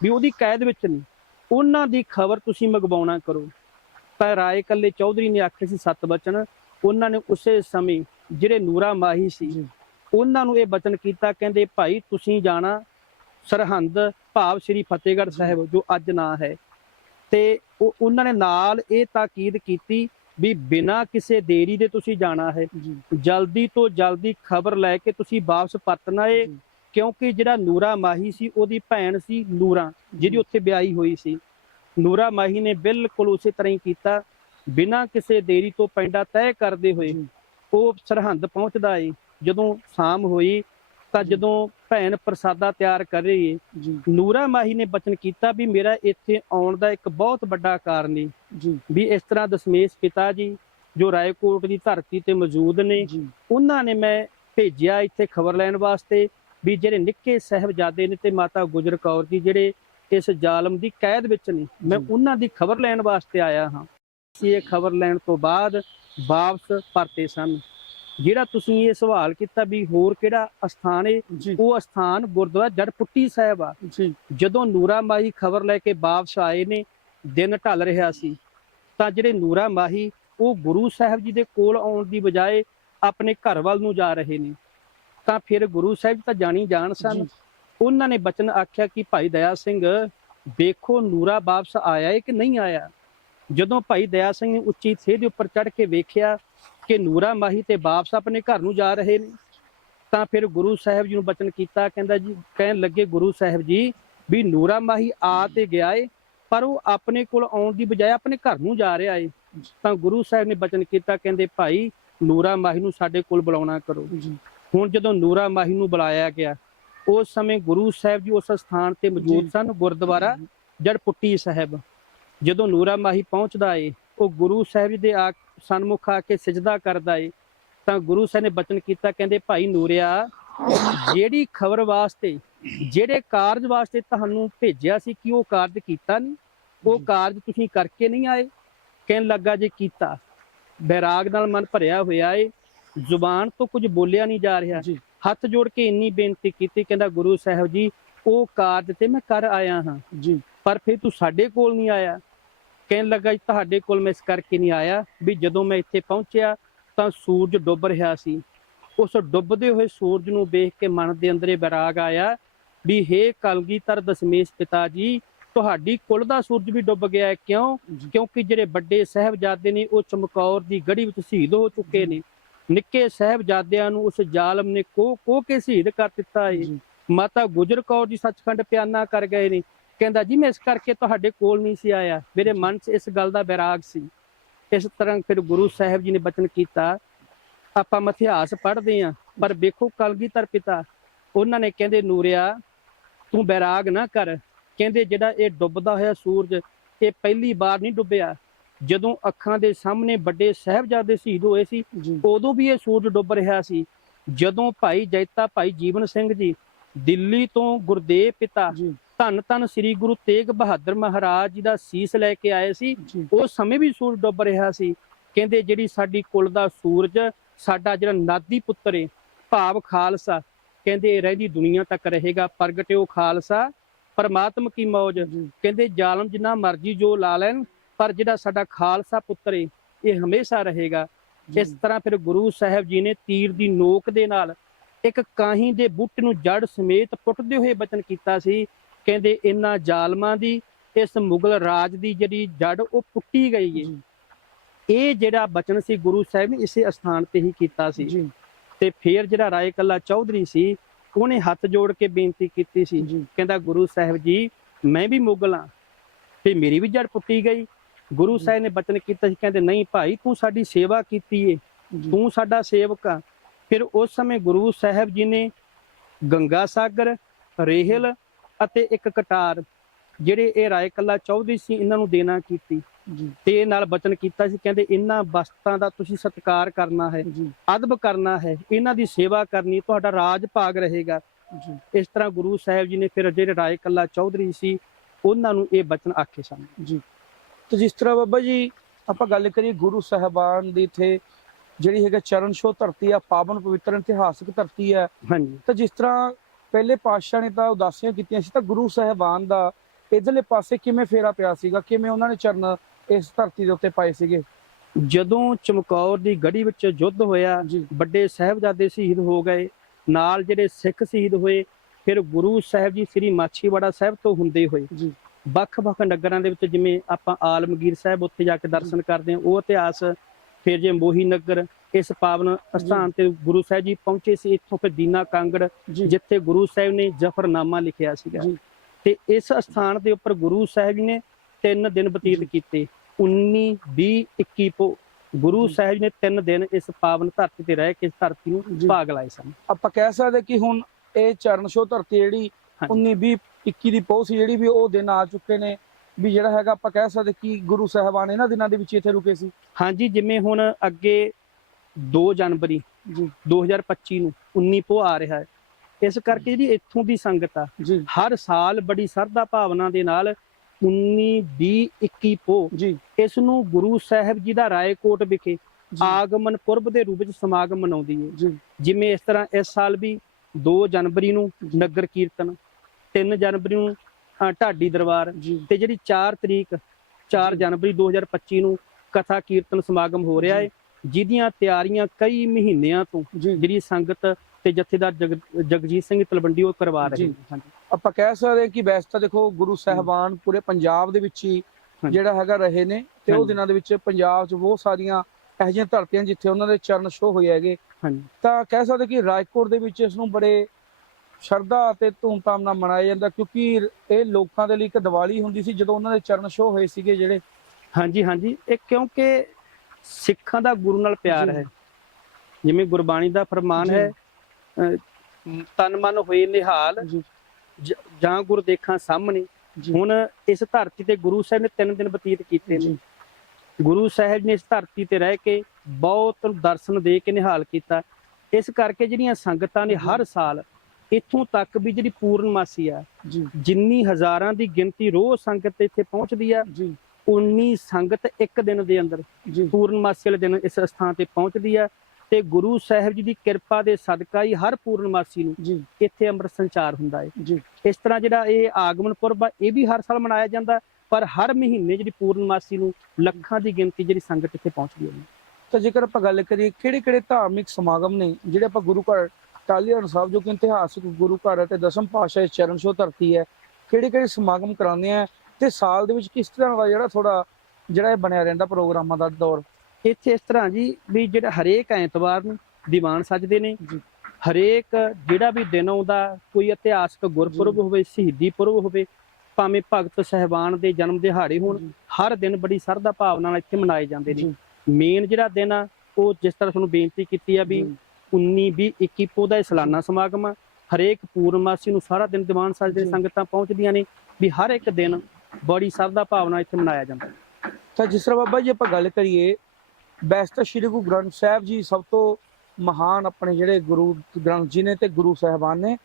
ਵੀ ਉਹਦੀ ਕੈਦ ਵਿੱਚ ਨਹੀਂ ਉਹਨਾਂ ਦੀ ਖਬਰ ਤੁਸੀਂ ਮੰਗਵਾਉਣਾ ਕਰੋ। ਤਾਂ ਰਾਏ ਕੱਲੇ ਚੌਧਰੀ ਨੇ ਆਖੇ ਸੀ ਸੱਤ ਬਚਨ। ਉਹਨਾਂ ਨੇ ਉਸੇ ਸਮੇਂ ਜਿਹੜੇ ਨੂਰਾ ਮਾਹੀ ਸੀ ਉਹਨਾਂ ਨੂੰ ਇਹ ਬਚਨ ਕੀਤਾ ਕਹਿੰਦੇ ਭਾਈ ਤੁਸੀਂ ਜਾਣਾ ਸਰਹੰਦ ਭਾਵ ਸ੍ਰੀ ਫਤਿਹਗੜ੍ਹ ਸਾਹਿਬ ਜੋ ਅੱਜ ਨਾਂ ਹੈ। ਤੇ ਉਹ ਉਹਨਾਂ ਨੇ ਨਾਲ ਇਹ ਤਾਕੀਦ ਕੀਤੀ ਵੀ ਬਿਨਾਂ ਕਿਸੇ ਦੇਰੀ ਦੇ ਤੁਸੀਂ ਜਾਣਾ ਹੈ। ਜਲਦੀ ਤੋਂ ਜਲਦੀ ਖਬਰ ਲੈ ਕੇ ਤੁਸੀਂ ਵਾਪਸ ਪਰਤਣਾ ਏ। ਕਿਉਂਕਿ ਜਿਹੜਾ ਨੂਰਾ ਮਾਹੀ ਸੀ ਉਹਦੀ ਭੈਣ ਸੀ ਨੂਰਾ ਜਿਹੜੀ ਉੱਥੇ ਵਿਆਹੀ ਹੋਈ ਸੀ। ਨੂਰਾ ਮਾਹੀ ਨੇ ਬਿਲਕੁਲ ਉਸੇ ਤਰ੍ਹਾਂ ਹੀ ਕੀਤਾ। ਬਿਨਾਂ ਕਿਸੇ ਦੇਰੀ ਤੋਂ ਪੈਂਡਾ ਤੈਅ ਕਰਦੇ ਹੋਏ ਉਹ ਸਰਹੰਦ ਪਹੁੰਚਦਾ ਏ। ਜਦੋਂ ਸ਼ਾਮ ਹੋਈ ਤਾਂ। ਜਦੋਂ ਭੈਣ ਪ੍ਰਸਾਦਾ ਤਿਆਰ ਕਰ ਰਹੀ ਏ ਨੂਰਾ ਮਾਹੀ ਨੇ ਬਚਨ ਕੀਤਾ ਵੀ ਮੇਰਾ ਇੱਥੇ ਆਉਣ ਦਾ ਇੱਕ ਬਹੁਤ ਵੱਡਾ ਕਾਰਨ ਏ। ਵੀ ਇਸ ਤਰ੍ਹਾਂ ਦਸ਼ਮੇਸ਼ ਪਿਤਾ ਜੀ ਜੋ ਰਾਏਕੋਟ ਦੀ ਧਰਤੀ ਤੇ ਮੌਜੂਦ ਨੇ ਉਹਨਾਂ ਨੇ ਮੈਂ ਭੇਜਿਆ ਇੱਥੇ ਖਬਰ ਲੈਣ ਵਾਸਤੇ ਵੀ ਜਿਹੜੇ ਨਿੱਕੇ ਸਾਹਿਬਜ਼ਾਦੇ ਨੇ ਤੇ ਮਾਤਾ ਗੁਜਰ ਕੌਰ ਜੀ ਜਿਹੜੇ ਇਸ ਜ਼ਾਲਮ ਦੀ ਕੈਦ ਵਿੱਚ ਨੇ ਮੈਂ। ਉਹਨਾਂ ਦੀ ਖਬਰ ਲੈਣ ਵਾਸਤੇ ਆਇਆ ਹਾਂ। ਇਹ ਖਬਰ ਲੈਣ ਤੋਂ ਬਾਅਦ ਵਾਪਸ ਪਰਤੇ ਸਨ। ਜਿਹੜਾ ਤੁਸੀਂ ਇਹ ਸਵਾਲ ਕੀਤਾ ਵੀ ਹੋਰ ਕਿਹੜਾ ਅਸਥਾਨ ਹੈ ਉਹ ਅਸਥਾਨ ਗੁਰਦੁਆਰਾ ਜੜਪੁੱਟੀ ਸਾਹਿਬ ਆ। ਜਦੋਂ ਨੂਰਾ ਮਾਹੀ ਖਬਰ ਲੈ ਕੇ ਵਾਪਸ ਆਏ ਨੇ ਦਿਨ ਢਲ ਰਿਹਾ ਸੀ। ਤਾਂ ਜਿਹੜੇ ਨੂਰਾ ਮਾਹੀ ਉਹ ਗੁਰੂ ਸਾਹਿਬ ਜੀ ਦੇ ਕੋਲ ਆਉਣ ਦੀ ਬਜਾਏ ਆਪਣੇ ਘਰ ਵੱਲ ਨੂੰ ਜਾ ਰਹੇ ਨੇ। ਤਾਂ ਫਿਰ ਗੁਰੂ ਸਾਹਿਬ ਤਾਂ ਜਾਣੀ ਜਾਣ ਸਨ। ਉਹਨਾਂ ਨੇ ਬਚਨ ਆਖਿਆ ਕਿ ਭਾਈ ਦਇਆ ਸਿੰਘ ਵੇਖੋ ਨੂਰਾ ਵਾਪਸ ਆਇਆ ਹੈ ਕਿ ਨਹੀਂ ਆਇਆ? ਜਦੋਂ ਭਾਈ ਦਇਆ ਸਿੰਘ ਨੇ ਉੱਚੀ ਥੇ ਦੇ ਉੱਪਰ ਚੜ੍ਹ ਕੇ ਵੇਖਿਆ ਕਿ ਨੂਰਾ ਮਾਹੀ ਤੇ ਵਾਪਸ ਆਪਣੇ ਘਰ ਨੂੰ ਜਾ ਰਹੇ ਨੇ ਤਾਂ ਫਿਰ ਗੁਰੂ ਸਾਹਿਬ ਜੀ ਨੂੰ ਬਚਨ ਕੀਤਾ ਕਹਿੰਦਾ ਜੀ ਕਹਿਣ ਲੱਗੇ ਗੁਰੂ ਸਾਹਿਬ ਜੀ ਵੀ ਨੂਰਾ ਮਾਹੀ ਆ ਤੇ ਗਿਆ ਏ ਪਰ ਉਹ ਆਪਣੇ ਕੋਲ ਆਉਣ ਦੀ ਬਜਾਏ ਆਪਣੇ ਘਰ ਨੂੰ ਜਾ ਰਿਹਾ ਏ। ਤਾਂ ਗੁਰੂ ਸਾਹਿਬ ਨੇ ਬਚਨ ਕੀਤਾ ਕਹਿੰਦੇ ਭਾਈ ਨੂਰਾ ਮਾਹੀ ਨੂੰ ਸਾਡੇ ਕੋਲ ਬੁਲਾਉਣਾ ਕਰੋ। ਹੁਣ ਜਦੋਂ ਨੂਰਾ ਮਾਹੀ ਨੂੰ ਬੁਲਾਇਆ ਗਿਆ ਉਸ ਸਮੇਂ ਗੁਰੂ ਸਾਹਿਬ ਜੀ ਉਸ ਸਥਾਨ ਤੇ ਮੌਜੂਦ। ਸਨ ਗੁਰਦੁਆਰਾ ਜੜਪੁੱਟੀ ਸਾਹਿਬ। ਜਦੋਂ ਨੂਰਾ ਮਾਹੀ ਪਹੁੰਚਦਾ ਏ ਉਹ ਗੁਰੂ ਸਾਹਿਬ ਜੀ ਦੇ ਆ ਸਨਮੁਖ ਆ ਕੇ ਸਜਦਾ ਕਰਦਾ ਏ ਤਾਂ ਗੁਰੂ ਸਾਹਿਬ ਨੇ ਬਚਨ ਕੀਤਾ ਕਹਿੰਦੇ ਭਾਈ ਨੂਰਿਆ ਜਿਹੜੀ ਖਬਰ ਵਾਸਤੇ ਜਿਹੜੇ ਕਾਰਜ ਵਾਸਤੇ ਤੁਹਾਨੂੰ ਭੇਜਿਆ ਸੀ ਕਿ ਉਹ ਕਾਰਜ ਕੀਤਾ ਨਹੀਂ ਉਹ। ਕਾਰਜ ਤੁਸੀਂ ਕਰਕੇ ਨਹੀਂ ਆਏ? ਕਹਿਣ ਲੱਗਾ ਜੇ ਕੀਤਾ। ਬੈਰਾਗ ਨਾਲ ਮਨ ਭਰਿਆ ਹੋਇਆ ਏ ਜ਼ੁਬਾਨ ਤੋਂ ਕੁਝ ਬੋਲਿਆ ਨਹੀਂ ਜਾ ਰਿਹਾ। ਜੀ। ਹੱਥ ਜੋੜ ਕੇ ਇੰਨੀ ਬੇਨਤੀ ਕੀਤੀ ਕਹਿੰਦਾ ਗੁਰੂ ਸਾਹਿਬ ਜੀ ਉਹ ਕਾਰਜ ਤੇ ਮੈਂ ਕਰ ਆਇਆ ਹਾਂ। ਜੀ। ਪਰ ਫਿਰ ਤੂੰ ਸਾਡੇ ਕੋਲ ਨਹੀਂ ਆਇਆ। ਕਹਿਣ ਲੱਗਾ ਜੀ ਤੁਹਾਡੇ ਕੋਲ ਮੈਂ ਇਸ ਕਰਕੇ ਨਹੀਂ ਆਇਆ ਵੀ ਜਦੋਂ ਮੈਂ ਇੱਥੇ ਪਹੁੰਚਿਆ ਤਾਂ ਸੂਰਜ ਡੁੱਬ ਰਿਹਾ ਸੀ। ਉਸ ਡੁੱਬਦੇ ਹੋਏ ਸੂਰਜ ਨੂੰ ਵੇਖ ਕੇ ਮਨ ਦੇ ਅੰਦਰੇ ਵਿਰਾਗ ਆਇਆ ਵੀ ਹੇ ਕਲਗੀਧਰ ਦਸ਼ਮੇਸ਼ ਪਿਤਾ ਜੀ ਤੁਹਾਡੀ ਕੁਲ ਦਾ ਸੂਰਜ ਵੀ ਡੁੱਬ ਗਿਆ ਹੈ। ਕਿਉਂ? ਕਿਉਂਕਿ ਜਿਹੜੇ ਵੱਡੇ ਸਾਹਿਬਜ਼ਾਦੇ ਨੇ ਉਹ ਚਮਕੌਰ ਦੀ ਗੜੀ ਵਿੱਚ ਸ਼ਹੀਦ ਹੋ ਚੁੱਕੇ ਨੇ। ਨਿੱਕੇ ਸਾਹਿਬਜ਼ਾਦਿਆਂ ਨੂੰ ਉਸ ਜ਼ਾਲਮ ਨੇ ਕੋ ਕੋ ਕੇ ਸ਼ਹੀਦ ਕਰ ਦਿੱਤਾ ਜੀ। ਮਾਤਾ ਗੁਜਰ ਕੌਰ ਜੀ ਸੱਚਖੰਡ ਪਿਆਨਾ ਕਰ ਗਏ ਨੇ। ਕਹਿੰਦਾ ਜੀ ਮੈਂ ਇਸ ਕਰਕੇ ਤੁਹਾਡੇ ਕੋਲ ਨਹੀਂ ਸੀ ਆਇਆ। ਮੇਰੇ ਮਨ 'ਚ ਇਸ ਗੱਲ ਦਾ ਵਿਰਾਗ ਸੀ। ਇਸ ਤਰ੍ਹਾਂ ਫਿਰ ਗੁਰੂ ਸਾਹਿਬ ਜੀ ਨੇ ਬਚਨ ਕੀਤਾ ਆਪਾਂ ਇਤਿਹਾਸ ਪੜ੍ਹਦੇ ਆਂ ਪਰ ਵੇਖੋ ਕਲਗੀਧਰ ਪਿਤਾ। ਉਹਨਾਂ ਨੇ ਕਹਿੰਦੇ ਨੂਰਿਆ ਤੂੰ ਵਿਰਾਗ ਨਾ ਕਰ। ਕਹਿੰਦੇ ਜਿਹੜਾ ਇਹ ਡੁੱਬਦਾ ਹੋਇਆ ਸੂਰਜ ਇਹ ਪਹਿਲੀ ਵਾਰ ਨਹੀਂ ਡੁੱਬਿਆ। ਜਦੋਂ ਅੱਖਾਂ ਦੇ ਸਾਹਮਣੇ ਵੱਡੇ ਸਾਹਿਬਜ਼ਾਦੇ ਸ਼ਹੀਦ ਹੋਏ ਸੀ ਉਦੋਂ ਵੀ ਇਹ ਸੂਰਜ ਡੁੱਬ ਰਿਹਾ ਸੀ। ਜਦੋਂ ਭਾਈ ਜੈਤਾ ਭਾਈ ਜੀਵਨ ਸਿੰਘ ਜੀ ਦਿੱਲੀ ਤੋਂ ਗੁਰਦੇਵ ਪਿਤਾ ਧੰਨ ਧੰਨ ਸ੍ਰੀ ਗੁਰੂ ਤੇਗ ਬਹਾਦਰ ਮਹਾਰਾਜ ਜੀ ਦਾ ਸੀਸ ਲੈ ਕੇ ਆਏ ਸੀ ਉਸ ਸਮੇਂ ਵੀ ਸੂਰਜ ਡੁੱਬ ਰਿਹਾ ਸੀ। ਕਹਿੰਦੇ ਜਿਹੜੀ ਸਾਡੀ ਕੁਲ ਦਾ ਸੂਰਜ ਸਾਡਾ ਜਿਹੜਾ ਨਾਦੀ ਪੁੱਤਰ ਏ ਭਾਵ ਖਾਲਸਾ। ਕਹਿੰਦੇ ਇਹ ਰਹਿੰਦੀ ਦੁਨੀਆ ਤੱਕ ਰਹੇਗਾ ਪ੍ਰਗਟਿਓ ਖਾਲਸਾ ਪਰਮਾਤਮ ਕੀ ਮੌਜ। ਕਹਿੰਦੇ ਜ਼ਾਲਮ ਜਿੰਨਾ ਮਰਜ਼ੀ ਜੋ ਲਾ ਲੈਣ ਪਰ ਜਿਹੜਾ ਸਾਡਾ ਖਾਲਸਾ ਪੁੱਤਰ ਏ ਇਹ ਹਮੇਸ਼ਾ ਰਹੇਗਾ। ਇਸ ਤਰ੍ਹਾਂ ਫਿਰ ਗੁਰੂ ਸਾਹਿਬ ਜੀ ਨੇ ਤੀਰ ਦੀ ਨੋਕ ਦੇ ਨਾਲ ਇੱਕ ਕਾਹੀ ਦੇ ਬੂਟੇ ਨੂੰ ਜੜ ਸਮੇਤ ਪੁੱਟਦੇ ਹੋਏ ਬਚਨ ਕੀਤਾ ਸੀ। ਕਹਿੰਦੇ ਇਹਨਾਂ ਜ਼ਾਲਮਾਂ ਦੀ ਇਸ ਮੁਗਲ ਰਾਜ ਦੀ ਜਿਹੜੀ ਜੜ ਉਹ ਪੁੱਟੀ ਗਈ ਜੀ। ਇਹ ਜਿਹੜਾ ਬਚਨ ਸੀ ਗੁਰੂ ਸਾਹਿਬ ਨੇ ਇਸੇ ਅਸਥਾਨ ਤੇ ਹੀ ਕੀਤਾ ਸੀ। ਤੇ ਫਿਰ ਜਿਹੜਾ ਰਾਏ ਕੱਲਾ ਚੌਧਰੀ ਸੀ ਉਹਨੇ ਹੱਥ ਜੋੜ ਕੇ ਬੇਨਤੀ ਕੀਤੀ ਸੀ। ਕਹਿੰਦਾ ਗੁਰੂ ਸਾਹਿਬ ਜੀ ਮੈਂ ਵੀ ਮੁਗਲ ਹਾਂ ਤੇ ਮੇਰੀ ਵੀ ਜੜ ਪੁੱਟੀ ਗਈ। ਗੁਰੂ ਸਾਹਿਬ ਨੇ ਬਚਨ ਕੀਤਾ ਸੀ ਕਹਿੰਦੇ ਨਹੀਂ ਭਾਈ ਤੂੰ ਸਾਡੀ ਸੇਵਾ ਕੀਤੀ ਏ ਤੂੰ ਸਾਡਾ ਸੇਵਕ ਆ। ਫਿਰ ਉਸ ਸਮੇਂ ਗੁਰੂ ਸਾਹਿਬ ਜੀ ਨੇ ਗੰਗਾ ਸਾਗਰ ਰੇਹਲ ਅਤੇ ਇੱਕ ਕਟਾਰ ਜਿਹੜੇ ਇਹ ਰਾਏ ਕੱਲਾ ਚੌਧਰੀ ਸੀ ਇਹਨਾਂ ਨੂੰ ਦੇਣਾ ਕੀਤੀ। ਤੇ ਨਾਲ ਬਚਨ ਕੀਤਾ ਸੀ ਕਹਿੰਦੇ ਇਹਨਾਂ ਵਸਤਾਂ ਦਾ ਤੁਸੀਂ ਸਤਿਕਾਰ ਕਰਨਾ ਹੈ ਅਦਬ ਕਰਨਾ ਹੈ ਇਹਨਾਂ ਦੀ ਸੇਵਾ ਕਰਨੀ ਤੁਹਾਡਾ ਰਾਜ ਭਾਗ ਰਹੇਗਾ। ਇਸ ਤਰ੍ਹਾਂ ਗੁਰੂ ਸਾਹਿਬ ਜੀ ਨੇ ਫਿਰ ਜਿਹੜੇ ਰਾਏ ਕੱਲਾ ਚੌਧਰੀ ਸੀ ਉਹਨਾਂ ਨੂੰ ਇਹ ਬਚਨ ਆਖੇ ਸਨ। ਜੀ। ਤੇ ਜਿਸ ਤਰ੍ਹਾਂ ਬਾਬਾ ਜੀ ਆਪਾਂ ਗੱਲ ਕਰੀਏ ਗੁਰੂ ਸਾਹਿਬਾਨ ਦੀ ਇੱਥੇ ਜਿਹੜੀ ਹੈਗਾ ਚਰਨ ਛੋਹ ਧਰਤੀ ਆ ਪਾਵਨ ਪਵਿੱਤਰ ਇਤਿਹਾਸਕ ਧਰਤੀ ਹੈ ਹਾਂਜੀ। ਤਾਂ ਜਿਸ ਤਰ੍ਹਾਂ ਪਹਿਲੇ ਪਾਤਸ਼ਾਹ ਨੇ ਤਾਂ ਉਦਾਸੀਆਂ ਕੀਤੀਆਂ ਸੀ ਤਾਂ ਗੁਰੂ ਸਾਹਿਬਾਨ ਦਾ ਇਧਰਲੇ ਪਾਸੇ ਕਿਵੇਂ ਫੇਰਾ ਪਿਆ ਸੀਗਾ? ਕਿਵੇਂ ਉਹਨਾਂ ਨੇ ਚਰਨ ਇਸ ਧਰਤੀ ਦੇ ਉੱਤੇ ਪਾਏ ਸੀਗੇ? ਜਦੋਂ ਚਮਕੌਰ ਦੀ ਗੜੀ ਵਿੱਚ ਯੁੱਧ ਹੋਇਆ ਵੱਡੇ ਸਾਹਿਬਜ਼ਾਦੇ ਸ਼ਹੀਦ ਹੋ ਗਏ ਨਾਲ ਜਿਹੜੇ ਸਿੱਖ ਸ਼ਹੀਦ ਹੋਏ ਫਿਰ ਗੁਰੂ ਸਾਹਿਬ ਜੀ ਸ੍ਰੀ ਮਾਛੀਵਾੜਾ ਸਾਹਿਬ ਤੋਂ ਹੁੰਦੇ ਹੋਏ। ਵੱਖ-ਵੱਖ ਨਗਰਾਂ ਦੇ ਵਿੱਚ ਜਿਵੇਂ ਆਪਾਂ ਆਲਮਗੀਰ ਸਾਹਿਬ ਉੱਥੇ ਜਾ ਕੇ ਦਰਸ਼ਨ ਕਰਦੇ ਹਾਂ ਉਹ ਇਤਿਹਾਸ ਫਿਰ ਜੇ ਮੋਹੀ ਨਗਰ ਇਸ ਪਾਵਨ ਸਥਾਨ ਤੇ ਗੁਰੂ ਸਾਹਿਬ ਜੀ ਪਹੁੰਚੇ ਸੀ ਇੱਥੋਂ ਫਿਰ ਦੀਨਾ ਕਾਂਗੜ ਜਿੱਥੇ ਗੁਰੂ ਸਾਹਿਬ ਨੇ ਜ਼ਫਰਨਾਮਾ ਲਿਖਿਆ ਸੀਗਾ ਤੇ ਇਸ ਸਥਾਨ ਦੇ ਉੱਪਰ ਗੁਰੂ ਸਾਹਿਬ ਜੀ ਨੇ ਤਿੰਨ ਦਿਨ ਬਤੀਤ। ਕੀਤੇ 19 20 21 ਪੋ ਗੁਰੂ। ਸਾਹਿਬ ਜੀ ਨੇ ਤਿੰਨ ਦਿਨ ਇਸ ਪਾਵਨ ਧਰਤੀ ਤੇ ਰਹਿ ਕੇ ਇਸ ਧਰਤੀ ਨੂੰ। ਭਾਗ ਲਾਏ ਸਨ ਆਪਾਂ ਕਹਿ ਸਕਦੇ ਕਿ ਹੁਣ ਇਹ ਚਰਨ ਛੋਹ ਧਰਤੀ ਜਿਹੜੀ ਹਾਂਜੀ। 19 20 21 ਦੀ ਪਹੁੰਚ ਸੀ ਜਿਹੜੀ ਵੀ ਉਹ ਦਿਨ ਆ ਚੁੱਕੇ ਨੇ ਵੀ ਜਿਹੜਾ ਹੈਗਾ ਆਪਾਂ ਕਹਿ ਸਕਦੇ ਕਿ ਗੁਰੂ ਸਾਹਿਬਾਨ ਇਹਨਾਂ ਦਿਨਾਂ ਦੇ ਵਿੱਚ ਇੱਥੇ ਰੁਕੇ ਸੀ। ਹਾਂਜੀ ਜਿਵੇਂ ਹੁਣ ਅੱਗੇ 2 ਜਨਵਰੀ ਜੀ। 2025 ਨੂੰ 19 ਪੋ ਆ ਰਿਹਾ ਹੈ। ਇਸ ਕਰਕੇ ਜਿਹੜੀ ਇੱਥੋਂ ਦੀ ਸੰਗਤ ਆ ਹਰ ਸਾਲ ਬੜੀ ਸਰਦਾ ਭਾਵਨਾ ਦੇ ਨਾਲ 19 20 21 ਪੋ ਜੀ। ਇਸ ਨੂੰ ਗੁਰੂ ਸਾਹਿਬ ਜੀ ਦਾ ਰਾਏਕੋਟ ਵਿਖੇ ਆਗਮਨ ਪੁਰਬ ਦੇ ਰੂਪ ਵਿੱਚ ਸਮਾਗਮ ਮਨਾਉਂਦੀ ਹੈ। ਜੀ। ਜਿਵੇਂ ਇਸ ਤਰ੍ਹਾਂ ਇਸ ਸਾਲ ਵੀ 2 ਜਨਵਰੀ ਨੂੰ ਨਗਰ ਕੀਰਤਨ 3 ਜਨਵਰੀ ਨੂੰ ਅ, ਢਾਡੀ ਦਰਬਾਰ ਤੇ ਜਿਹੜੀ 4 ਤਰੀਕ 4 ਜੀ। ਜਨਵਰੀ 2025 ਨੂੰ ਕਥਾ ਕੀਰਤਨ ਸਮਾਗਮ ਹੋ ਰਿਹਾ ਹੈ ਜਿਹਦੀਆਂ ਤਿਆਰੀਆਂ ਕਈ ਮਹੀਨਿਆਂ ਤੋਂ ਜੀ ਜਿਹੜੀ ਸੰਗਤ ਤੇ ਜਥੇਦਾਰ ਜਗ- ਜਗਜੀਤ ਸਿੰਘ ਤਲਵੰਡੀ ਉਹ ਕਰਵਾ ਰਹੇ ਜੀ। ਨੇ ਹਾਂਜੀ ਆਪਾਂ ਕਹਿ ਸਕਦੇ ਹਾਂ ਕਿ ਵੈਸੇ ਤਾਂ ਦੇਖੋ ਗੁਰੂ ਸਾਹਿਬਾਨ ਪੂਰੇ ਪੰਜਾਬ ਦੇ ਵਿੱਚ ਹੀ ਹਾਂਜੀ। ਜਿਹੜਾ ਹੈਗਾ ਰਹੇ ਨੇ ਤੇ ਉਹ ਹਾਂਜੀ। ਦਿਨਾਂ ਦੇ ਵਿੱਚ ਪੰਜਾਬ 'ਚ ਬਹੁਤ ਸਾਰੀਆਂ ਇਹੋ ਜਿਹੀਆਂ ਧਰਤੀਆਂ ਜਿੱਥੇ ਉਹਨਾਂ ਦੇ ਚਰਨ ਛੋਹ ਹੋਏ ਹੈਗੇ ਹਾਂਜੀ ਤਾਂ ਕਹਿ ਸਕਦੇ ਕਿ ਰਾਜਕੋਟ ਦੇ ਵਿੱਚ ਇਸ ਨੂੰ ਬੜੇ ਸ਼ਰਧਾ ਅਤੇ ਧੂਮਧਾਮ ਨਾਲ ਮਨਾਇਆ ਜਾਂਦਾ ਕਿਉਂਕਿ ਇਹ ਲੋਕਾਂ ਦੇ ਲਈ ਇੱਕ ਦੀਵਾਲੀ ਹੁੰਦੀ ਸੀ ਜਦੋਂ ਉਹਨਾਂ ਦੇ ਚਰਨ ਛੋਹ ਹੋਏ ਸੀਗੇ ਜਿਹੜੇ। ਹਾਂਜੀ ਹਾਂਜੀ। ਇਹ ਕਿਉਂਕਿ ਸਿੱਖਾਂ ਦਾ ਗੁਰੂ ਨਾਲ ਪਿਆਰ। ਹੈ। ਜਿਵੇਂ ਗੁਰਬਾਣੀ ਦਾ ਫਰਮਾਨ। ਹੈ ਤਨ ਮਨ ਹੋਏ ਨਿਹਾਲ ਜੀ। ਗੁਰ ਦੇਖਾਂ ਸਾਹਮਣੇ। ਹੁਣ ਇਸ ਧਰਤੀ ਤੇ ਗੁਰੂ ਸਾਹਿਬ ਨੇ ਤਿੰਨ ਦਿਨ ਬਤੀਤ ਕੀਤੇ ਨੇ। ਗੁਰੂ ਸਾਹਿਬ ਨੇ ਇਸ ਧਰਤੀ ਤੇ ਰਹਿ ਕੇ ਬਹੁਤ ਦਰਸ਼ਨ ਦੇ ਕੇ ਨਿਹਾਲ ਕੀਤਾ। ਇਸ ਕਰਕੇ ਜਿਹੜੀਆਂ ਸੰਗਤਾਂ ਨੇ ਹਰ ਸਾਲ ਇੱਥੋਂ ਤੱਕ ਵੀ ਜਿਹੜੀ ਪੂਰਨਮਾਸੀ ਆ ਜਿੰਨੀ ਹਜ਼ਾਰਾਂ ਦੀ ਗਿਣਤੀ ਰੋਜ਼ ਸੰਗਤ ਇੱਥੇ ਪਹੁੰਚਦੀ ਆ ਜੀ। ਉਨੀ ਸੰਗਤ ਇੱਕ ਦਿਨ ਦੇ ਅੰਦਰ ਪੂਰਨਮਾਸੀ ਵਾਲੇ ਦਿਨ ਇਸ ਸਥਾਨ ਤੇ ਪਹੁੰਚਦੀ ਆ ਤੇ ਗੁਰੂ ਸਾਹਿਬ ਜੀ ਦੀ ਕਿਰਪਾ ਦੇ ਸਦਕਾ ਹੀ ਹਰ ਪੂਰਨਮਾਸੀ ਨੂੰ ਇੱਥੇ ਅੰਮ੍ਰਿਤ ਸੰਚਾਰ ਹੁੰਦਾ ਹੈ ਇਸ ਤਰ੍ਹਾਂ ਜਿਹੜਾ ਇਹ ਆਗਮਨ ਪੁਰਬ ਆ ਇਹ ਵੀ ਹਰ ਸਾਲ ਮਨਾਇਆ ਜਾਂਦਾ ਪਰ ਹਰ ਮਹੀਨੇ ਜਿਹੜੀ ਪੂਰਨਮਾਸੀ ਨੂੰ ਲੱਖਾਂ ਦੀ ਗਿਣਤੀ ਜਿਹੜੀ ਸੰਗਤ ਇੱਥੇ ਪਹੁੰਚਦੀ ਹੈ ਤਾਂ ਜੇਕਰ ਆਪਾਂ ਗੱਲ ਕਰੀਏ ਕਿਹੜੇ ਕਿਹੜੇ ਧਾਰਮਿਕ ਸਮਾਗਮ ਨੇ ਜਿਹੜੇ ਆਪਾਂ ਗੁਰੂ ਘਰ ਟਾਲੀਆਂ ਸਾਹਿਬ ਜੋ ਕਿ ਇਤਿਹਾਸਕ ਗੁਰੂ ਘਰ ਹੈ ਤੇ ਦਸਮ ਪਾਤਸ਼ਾਹ ਦੀ ਚਰਨ ਛੋਹ ਧਰਤੀ ਹੈ ਕਿਹੜੇ ਕਿਹੜੇ ਸਮਾਗਮ ਕਰਾਉਂਦੇ ਆ ਤੇ ਸਾਲ ਦੇ ਵਿੱਚ ਕਿਸ ਤਰ੍ਹਾਂ ਦਾ ਜਿਹੜਾ ਥੋੜਾ ਜਿਹੜਾ ਇਹ ਬਣਿਆ ਰਹਿੰਦਾ ਪ੍ਰੋਗਰਾਮਾਂ ਦਾ ਦੌਰ? ਇੱਥੇ ਇਸ ਤਰ੍ਹਾਂ ਜੀ ਵੀ ਜਿਹੜਾ ਹਰੇਕ ਐਤਵਾਰ ਨੂੰ ਦੀਵਾਨ ਸਜਦੇ ਨੇ। ਹਰੇਕ ਜਿਹੜਾ ਵੀ ਦਿਨ ਆਉਂਦਾ ਕੋਈ ਇਤਿਹਾਸਕ ਗੁਰਪੁਰਬ। ਹੋਵੇ ਸ਼ਹੀਦੀ ਪੁਰਬ ਹੋਵੇ ਭਾਵੇਂ ਭਗਤ ਸਹਿਬਾਨ ਦੇ ਜਨਮ ਦਿਹਾੜੇ ਹੋਣ ਹਰ ਦਿਨ ਬੜੀ ਸਰਦਾ ਭਾਵਨਾ ਨਾਲ ਇੱਥੇ ਮਨਾਏ ਜਾਂਦੇ ਨੇ। ਮੇਨ ਜਿਹੜਾ ਦਿਨ ਆ ਉਹ ਜਿਸ ਤਰ੍ਹਾਂ ਤੁਹਾਨੂੰ ਬੇਨਤੀ ਕੀਤੀ ਆ ਵੀ 19 20 21 ਪੋ ਦਾ ਸਾਲਾਨਾ ਸਮਾਗਮ ਆ ਹਰੇਕ ਪੂਰਨਮਾਸੀ ਨੂੰ ਸਾਰਾ ਦਿਨ ਦੀਵਾਨ ਸਜਦੇ ਜੀ। ਸੰਗਤਾਂ ਪਹੁੰਚਦੀਆਂ ਨੇ ਵੀ ਹਰ ਇੱਕ ਦਿਨ ਬੜੀ ਸਰਦਾ ਭਾਵਨਾ ਇੱਥੇ ਮਨਾਇਆ ਜਾਂਦਾ ਤਾਂ ਜਿਸ ਤਰ੍ਹਾਂ ਬਾਬਾ ਜੀ ਆਪਾਂ ਗੱਲ ਕਰੀਏ ਵੈਸੇ ਤਾਂ ਸ਼੍ਰੀ ਗੁਰੂ ਗ੍ਰੰਥ ਸਾਹਿਬ ਜੀ ਸਭ ਤੋਂ ਮਹਾਨ ਆਪਣੇ ਜਿਹੜੇ ਗੁਰੂ ਗ੍ਰੰਥ ਜੀ ਨੇ ਤੇ ਗੁਰੂ ਸਾਹਿਬਾਨ ਨੇ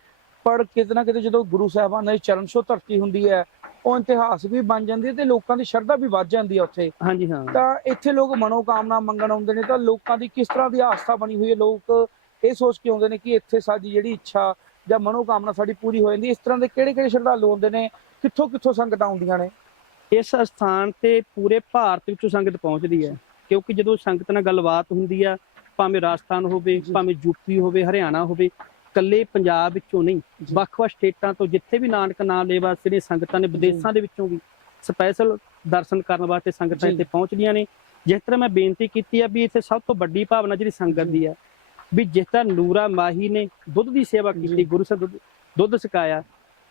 ਪਰ ਕਿਤੇ ਨਾ ਕਿਤੇ ਜਦੋਂ ਗੁਰੂ ਸਾਹਿਬਾਨ ਦੀ ਚਰਨ ਛੋਹ ਧਰਤੀ ਹੁੰਦੀ ਹੈ ਉਹ ਇਤਿਹਾਸ ਵੀ ਬਣ ਜਾਂਦੀ ਹੈ ਤੇ ਲੋਕਾਂ ਦੀ ਸ਼ਰਧਾ ਵੀ ਵੱਧ ਜਾਂਦੀ ਹੈ ਉੱਥੇ। ਹਾਂਜੀ ਹਾਂ। ਤਾਂ ਇੱਥੇ ਲੋਕ ਮਨੋਕਾਮਨਾ ਮੰਗਣ ਆਉਂਦੇ ਨੇ ਤਾਂ ਲੋਕਾਂ ਦੀ ਕਿਸ ਤਰ੍ਹਾਂ ਦੀ ਆਸਥਾ ਬਣੀ ਹੋਈ ਹੈ? ਲੋਕ ਇਹ ਸੋਚ ਕੇ ਆਉਂਦੇ ਨੇ ਕਿ ਇੱਥੇ ਸਾਡੀ ਜਿਹੜੀ ਇੱਛਾ ਜਾਂ ਮਨੋਕਾਮਨਾ ਸਾਡੀ ਪੂਰੀ ਹੋ ਜਾਂਦੀ। ਇਸ ਤਰ੍ਹਾਂ ਦੇ ਕਿਹੜੇ ਕਿਹੜੇ ਸ਼ਰਧਾਲੂ ਆਉਂਦੇ ਨੇ? ਕਿੱਥੋਂ ਕਿੱਥੋਂ ਸੰਗਤਾਂ ਆਉਂਦੀਆਂ ਨੇ? ਇਸ ਸਥਾਨ ਤੇ ਪੂਰੇ ਭਾਰਤ ਵਿੱਚੋਂ ਸੰਗਤ ਪਹੁੰਚਦੀ ਹੈ। ਕਿਉਂਕਿ ਜਦੋਂ ਸੰਗਤ ਨਾਲ ਗੱਲਬਾਤ ਹੁੰਦੀ ਆ ਭਾਵੇਂ ਰਾਜਸਥਾਨ ਹੋਵੇ। ਭਾਵੇਂ ਯੂਪੀ ਹੋਵੇ ਹਰਿਆਣਾ ਹੋਵੇ ਕੱਲੇ ਪੰਜਾਬ ਵਿੱਚੋਂ ਨਹੀਂ। ਵੱਖ-ਵੱਖ ਸਟੇਟਾਂ ਤੋਂ ਜਿੱਥੇ ਵੀ ਨਾਨਕ ਨਾਮ ਲੈ ਵਾਸਤੇ ਜਿਹੜੀਆਂ ਸੰਗਤਾਂ ਨੇ ਵਿਦੇਸ਼ਾਂ ਦੇ ਵਿੱਚੋਂ ਵੀ ਸਪੈਸ਼ਲ ਦਰਸ਼ਨ ਕਰਨ ਵਾਸਤੇ ਸੰਗਤਾਂ। ਇੱਥੇ ਪਹੁੰਚਦੀਆਂ ਨੇ ਜਿਸ ਤਰ੍ਹਾਂ ਮੈਂ ਬੇਨਤੀ ਕੀਤੀ ਆ ਵੀ ਇੱਥੇ ਸਭ ਤੋਂ ਵੱਡੀ ਭਾਵਨਾ ਜਿਹੜੀ ਸੰਗਤ। ਦੀ ਆ ਵੀ ਜਿਸ ਤਰ੍ਹਾਂ ਨੂਰਾ ਮਾਹੀ ਨੇ ਦੁੱਧ ਦੀ ਸੇਵਾ ਕੀਤੀ। ਗੁਰੂ ਸਾਹਿਬ ਦੁੱਧ- ਸਿਕਾਇਆ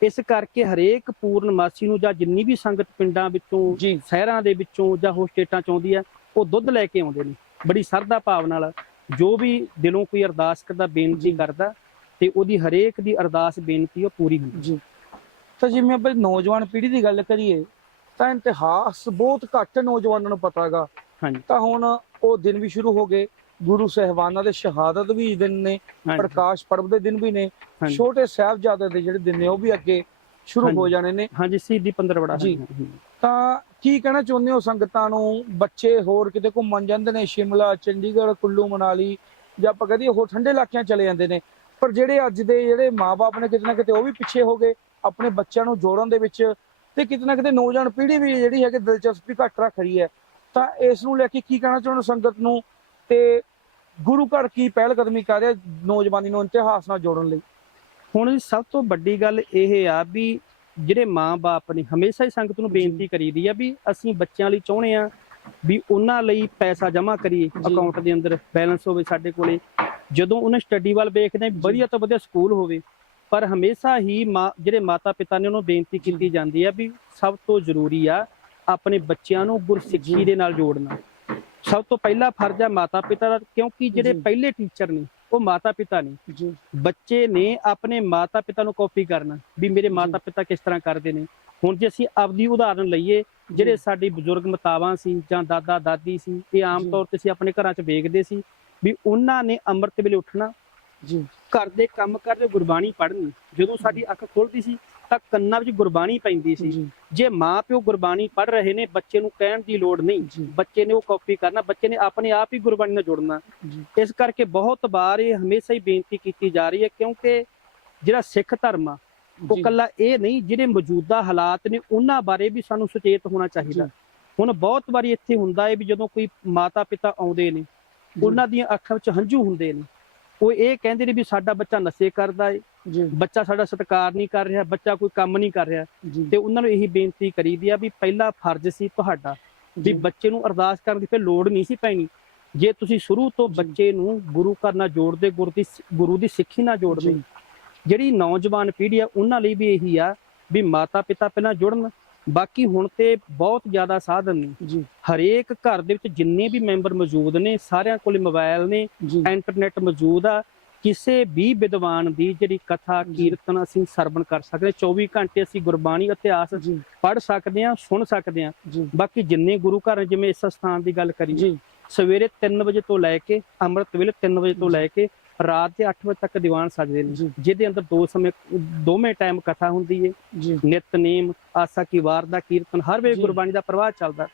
ਇਸ ਕਰਕੇ ਹਰੇਕ ਪੂਰਨਮਾਸੀ ਨੂੰ ਜਾਂ ਜਿੰਨੀ ਵੀ ਸੰਗਤ ਪਿੰਡਾਂ ਵਿੱਚੋਂ ਸ਼ਹਿਰਾਂ ਦੇ ਵਿੱਚੋਂ ਜਾਂ ਹੋਰ ਸਟੇਟਾਂ ਚ ਆਉਂਦੀ ਆ ਉਹ ਦੁੱਧ ਲੈ ਕੇ ਆਉਂਦੇ ਨੇ ਬੜੀ ਸਰਦਾ ਭਾਵ ਨਾਲ ਜੋ ਵੀ ਦਿਲੋਂ ਕੋਈ ਅਰਦਾਸ ਕਰਦਾ ਬੇਨਤੀ। ਕਰਦਾ ਤੇ ਉਹਦੀ ਹਰੇਕ ਦੀ ਅਰਦਾਸ ਬੇਨਤੀ ਉਹ ਪੂਰੀ ਹੁੰਦੀ ਜੀ। ਤਾਂ ਜਿਵੇਂ ਆਪਾਂ ਨੌਜਵਾਨ ਪੀੜ੍ਹੀ ਦੀ ਗੱਲ ਕਰੀਏ ਤਾਂ ਇਤਿਹਾਸ ਬਹੁਤ ਘੱਟ ਨੌਜਵਾਨਾਂ ਨੂੰ ਪਤਾ ਹੈਗਾ ਹਾਂਜੀ। ਤਾਂ ਹੁਣ ਉਹ ਦਿਨ ਵੀ ਸ਼ੁਰੂ ਹੋ ਗਏ ਗੁਰੂ ਸਹਿਬਾਨਾਂ ਦੇ ਸ਼ਹਾਦਤ ਵੀ ਦਿਨ ਨੇ ਪ੍ਰਕਾਸ਼ ਪਰਬ ਦੇ ਦਿਨ ਵੀ ਨੇ। ਛੋਟੇ ਸਾਹਿਬਜ਼ਾਦੇ ਦੇ ਜਿਹੜੇ ਦਿਨ ਨੇ ਉਹ ਵੀ ਅੱਗੇ ਸ਼ੁਰੂ ਹੋ। ਜਾਣੇ ਨੇ। ਹਾਂਜੀ ਸ਼ਹੀਦੀ ਪੰਦਰ ਬੜਾ ਜੀ। ਤਾਂ ਕੀ ਕਹਿਣਾ ਚਾਹੁੰਦੇ ਹੋ ਸੰਗਤਾਂ ਨੂੰ? ਬੱਚੇ ਹੋਰ ਕਿਤੇ ਘੁੰਮਣ ਜਾਂਦੇ ਨੇ ਸ਼ਿਮਲਾ ਚੰਡੀਗੜ੍ਹ ਕੁੱਲੂ ਮਨਾਲੀ ਜਾਂ ਆਪਾਂ ਕਹਦੇ ਹੋਰ ਠੰਡੇ ਇਲਾਕਿਆਂ ਚਲੇ ਜਾਂਦੇ ਨੇ? ਪਰ ਜਿਹੜੇ ਅੱਜ ਦੇ ਜਿਹੜੇ ਮਾਪੇ ਨੇ ਕਿਤੇ ਨਾ ਕਿਤੇ ਉਹ ਵੀ ਪਿੱਛੇ ਹੋ ਗਏ ਆਪਣੇ ਬੱਚਿਆਂ ਨੂੰ ਜੋੜਨ ਦੇ ਵਿੱਚ ਤੇ ਕਿਤੇ ਨਾ ਕਿਤੇ ਨੌਜਵਾਨ ਪੀੜ੍ਹੀ ਵੀ ਜਿਹੜੀ ਹੈ ਕਿ ਦਿਲਚਸਪੀ ਘੱਟ ਰੱਖ ਰਹੀ ਹੈ। ਤਾਂ ਇਸ ਨੂੰ ਲੈ ਕੇ ਕੀ ਕਹਿਣਾ ਚਾਹੁੰਦੇ ਸੰਗਤ ਨੂੰ ਤੇ ਗੁਰੂ ਘਰ ਕੀ ਪਹਿਲ ਕਦਮੀ ਕਰ ਰਿਹਾ ਨੌਜਵਾਨੀ ਨੂੰ ਇਤਿਹਾਸ ਨਾਲ ਜੋੜਨ ਲਈ? ਹੁਣ ਸਭ ਤੋਂ ਵੱਡੀ ਗੱਲ ਇਹ ਆ ਵੀ ਜਿਹੜੇ ਮਾਂ-ਬਾਪ ਨੇ ਹਮੇਸ਼ਾ ਹੀ ਸੰਗਤ ਨੂੰ। ਬੇਨਤੀ ਕਰੀਦੀ ਆ ਵੀ ਅਸੀਂ ਬੱਚਿਆਂ ਲਈ ਚਾਹੁੰਦੇ ਆ ਵੀ ਉਹਨਾਂ ਲਈ ਪੈਸਾ ਜਮ੍ਹਾਂ ਕਰੀਏ ਅਕਾਊਂਟ ਦੇ ਅੰਦਰ ਬੈਲੈਂਸ ਹੋਵੇ ਸਾਡੇ ਕੋਲੇ। ਜਦੋਂ ਉਹਨਾਂ ਸਟੱਡੀ ਵੱਲ ਵੇਖਦੇ ਵਧੀਆ ਤੋਂ ਵਧੀਆ ਸਕੂਲ ਹੋਵੇ ਪਰ ਹਮੇਸ਼ਾ ਹੀ ਜਿਹੜੇ ਮਾਤਾ ਪਿਤਾ ਨੇ ਉਹਨੂੰ ਬੇਨਤੀ। ਕੀਤੀ ਜਾਂਦੀ ਆ ਵੀ ਸਭ ਤੋਂ ਜ਼ਰੂਰੀ ਆ ਆਪਣੇ ਬੱਚਿਆਂ ਨੂੰ ਗੁਰਸਿੱਖੀ। ਦੇ ਨਾਲ ਜੋੜਨਾ ਸਭ ਤੋਂ ਪਹਿਲਾ ਫਰਜ਼ ਆ ਮਾਤਾ ਪਿਤਾ ਦਾ ਕਿਉਂਕਿ ਜਿਹੜੇ। ਪਹਿਲੇ ਟੀਚਰ ਨੇ ਉਹ ਮਾਤਾ ਪਿਤਾ ਨੇ ਬੱਚੇ ਨੇ ਆਪਣੇ ਮਾਤਾ ਪਿਤਾ ਨੂੰ ਕਾਪੀ ਕਰਨਾ ਵੀ ਮੇਰੇ ਮਾਤਾ ਪਿਤਾ ਕਿਸ ਤਰ੍ਹਾਂ ਕਰਦੇ ਨੇ ਹੁਣ ਜੇ ਅਸੀਂ ਆਪਦੀ ਉਦਾਹਰਨ ਲਈਏ ਜਿਹੜੇ ਸਾਡੀ ਬਜ਼ੁਰਗ ਮਤਾਵਾਂ ਸੀ ਜਾਂ ਦਾਦਾ ਦਾਦੀ ਸੀ ਇਹ ਆਮ। ਤੌਰ ਤੇ ਅਸੀਂ ਆਪਣੇ ਘਰਾਂ 'ਚ ਵੇਖਦੇ ਸੀ ਵੀ ਉਹਨਾਂ ਨੇ ਅੰਮ੍ਰਿਤ ਵੇਲੇ ਉੱਠਣਾ। ਜੀ। ਘਰ ਦੇ ਕੰਮ ਕਰਦੇ ਗੁਰਬਾਣੀ ਪੜ੍ਹਨੀ। ਜਦੋਂ ਸਾਡੀ ਅੱਖ ਖੁੱਲਦੀ ਸੀ ਤਾਂ ਕੰਨਾਂ ਵਿੱਚ ਗੁਰਬਾਣੀ ਪੈਂਦੀ ਸੀ। ਜੀ। ਜੇ ਮਾਪਿਓ ਗੁਰਬਾਣੀ ਪੜ੍ਹ ਰਹੇ ਨੇ ਬੱਚੇ ਨੂੰ ਕਹਿਣ ਦੀ ਲੋੜ ਨਹੀਂ। ਬੱਚੇ ਨੇ ਉਹ ਕਾਪੀ ਕਰਨਾ ਬੱਚੇ ਨੇ ਆਪਣੇ ਆਪ ਹੀ ਗੁਰਬਾਣੀ ਨਾਲ ਜੁੜਨਾ। ਇਸ ਕਰਕੇ ਬਹੁਤ ਵਾਰ ਇਹ ਹਮੇਸ਼ਾ ਹੀ ਬੇਨਤੀ ਕੀਤੀ ਜਾ ਰਹੀ ਹੈ ਕਿਉਂਕਿ ਜਿਹੜਾ ਸਿੱਖ ਧਰਮ ਆ ਉਹ ਕੱਲਾ ਇਹ ਨਹੀਂ ਜਿਹੜੇ ਮੌਜੂਦਾ ਹਾਲਾਤ ਨੇ ਉਹਨਾਂ ਬਾਰੇ ਵੀ ਸਾਨੂੰ ਸੁਚੇਤ ਹੋਣਾ ਚਾਹੀਦਾ। ਹੁਣ ਬਹੁਤ ਵਾਰੀ ਇੱਥੇ ਹੁੰਦਾ ਹੈ ਵੀ ਜਦੋਂ ਕੋਈ ਮਾਤਾ ਪਿਤਾ ਆਉਂਦੇ ਨੇ ਉਹਨਾਂ ਦੀਆਂ ਅੱਖਾਂ ਵਿੱਚ ਹੰਝੂ ਹੁੰਦੇ ਨੇ। ਉਹ ਇਹ ਕਹਿੰਦੇ ਨੇ ਵੀ ਸਾਡਾ ਬੱਚਾ ਨਸ਼ੇ ਕਰਦਾ ਏ। ਬੱਚਾ ਸਾਡਾ ਸਤਿਕਾਰ ਨਹੀਂ ਕਰ ਰਿਹਾ ਬੱਚਾ ਕੋਈ ਕੰਮ ਨਹੀਂ ਕਰ ਰਿਹਾ। ਤੇ ਉਹਨਾਂ ਨੂੰ ਇਹੀ ਬੇਨਤੀ ਕਰੀਦੀ ਆ ਵੀ ਪਹਿਲਾ ਫਰਜ਼ ਸੀ ਤੁਹਾਡਾ ਵੀ ਬੱਚੇ ਨੂੰ ਅਰਦਾਸ ਕਰਨ ਦੀ ਫਿਰ ਲੋੜ ਨਹੀਂ ਸੀ ਪੈਣੀ। ਜੇ ਤੁਸੀਂ ਸ਼ੁਰੂ ਤੋਂ। ਬੱਚੇ ਨੂੰ ਗੁਰੂ ਘਰ ਨਾਲ ਜੋੜਦੇ ਗੁਰੂ ਦੀ ਗੁਰੂ ਦੀ ਸਿੱਖੀ ਨਾਲ ਜੋੜਦੇ ਜਿਹੜੀ ਨੌਜਵਾਨ ਪੀੜ੍ਹੀ ਆ ਉਹਨਾਂ ਲਈ ਵੀ ਇਹੀ ਆ ਵੀ ਮਾਤਾ ਪਿਤਾ ਪਹਿਲਾਂ ਜੁੜਨ ਬਾਕੀ ਹੁਣ ਤੇ ਬਹੁਤ ਜ਼ਿਆਦਾ ਸਾਧਨ ਨੇ। ਜੀ। ਹਰੇਕ ਘਰ ਦੇ ਵਿੱਚ ਜਿੰਨੇ ਵੀ ਮੈਂਬਰ ਮੌਜੂਦ ਨੇ ਸਾਰਿਆਂ ਕੋਲ ਮੋਬਾਈਲ ਨੇ ਇੰਟਰਨੈਟ ਮੌਜੂਦ ਆ। ਕਿਸੇ ਵੀ ਵਿਦਵਾਨ ਦੀ ਜਿਹੜੀ ਕਥਾ। ਕੀਰਤਨ ਅਸੀਂ ਸਰਵਣ ਕਰ ਸਕਦੇ ਹਾਂ। 24 ਘੰਟੇ ਅਸੀਂ ਗੁਰਬਾਣੀ ਇਤਿਹਾਸ ਜੀ। ਪੜ੍ਹ ਸਕਦੇ ਹਾਂ ਸੁਣ ਸਕਦੇ ਹਾਂ। ਬਾਕੀ ਜਿੰਨੇ ਗੁਰੂ ਘਰ ਜਿਵੇਂ ਇਸ ਸਥਾਨ ਦੀ ਗੱਲ ਕਰੀ ਸਵੇਰੇ 3 ਵਜੇ ਤੋਂ ਲੈ ਕੇ ਅੰਮ੍ਰਿਤ ਵੇਲੇ 3 ਵਜੇ ਤੋਂ। ਲੈ ਕੇ ਰਾਤ ਦੇ 8 ਵਜੇ ਤੱਕ ਦੀਵਾਨ ਸਜਦੇ ਨੇ ਜਿਹਦੇ ਅੰਦਰ ਦੋ ਸਮੇਂ ਦੋਵੇਂ ਟਾਈਮ ਕਥਾ ਹੁੰਦੀ ਹੈ ਨਿਤਨੇਮ ਆਸਾ ਕੀ ਵਾਰ ਦਾ ਕੀਰਤਨ ਹਰ ਵੇਲੇ। ਗੁਰਬਾਣੀ ਦਾ ਪ੍ਰਵਾਹ ਚੱਲਦਾ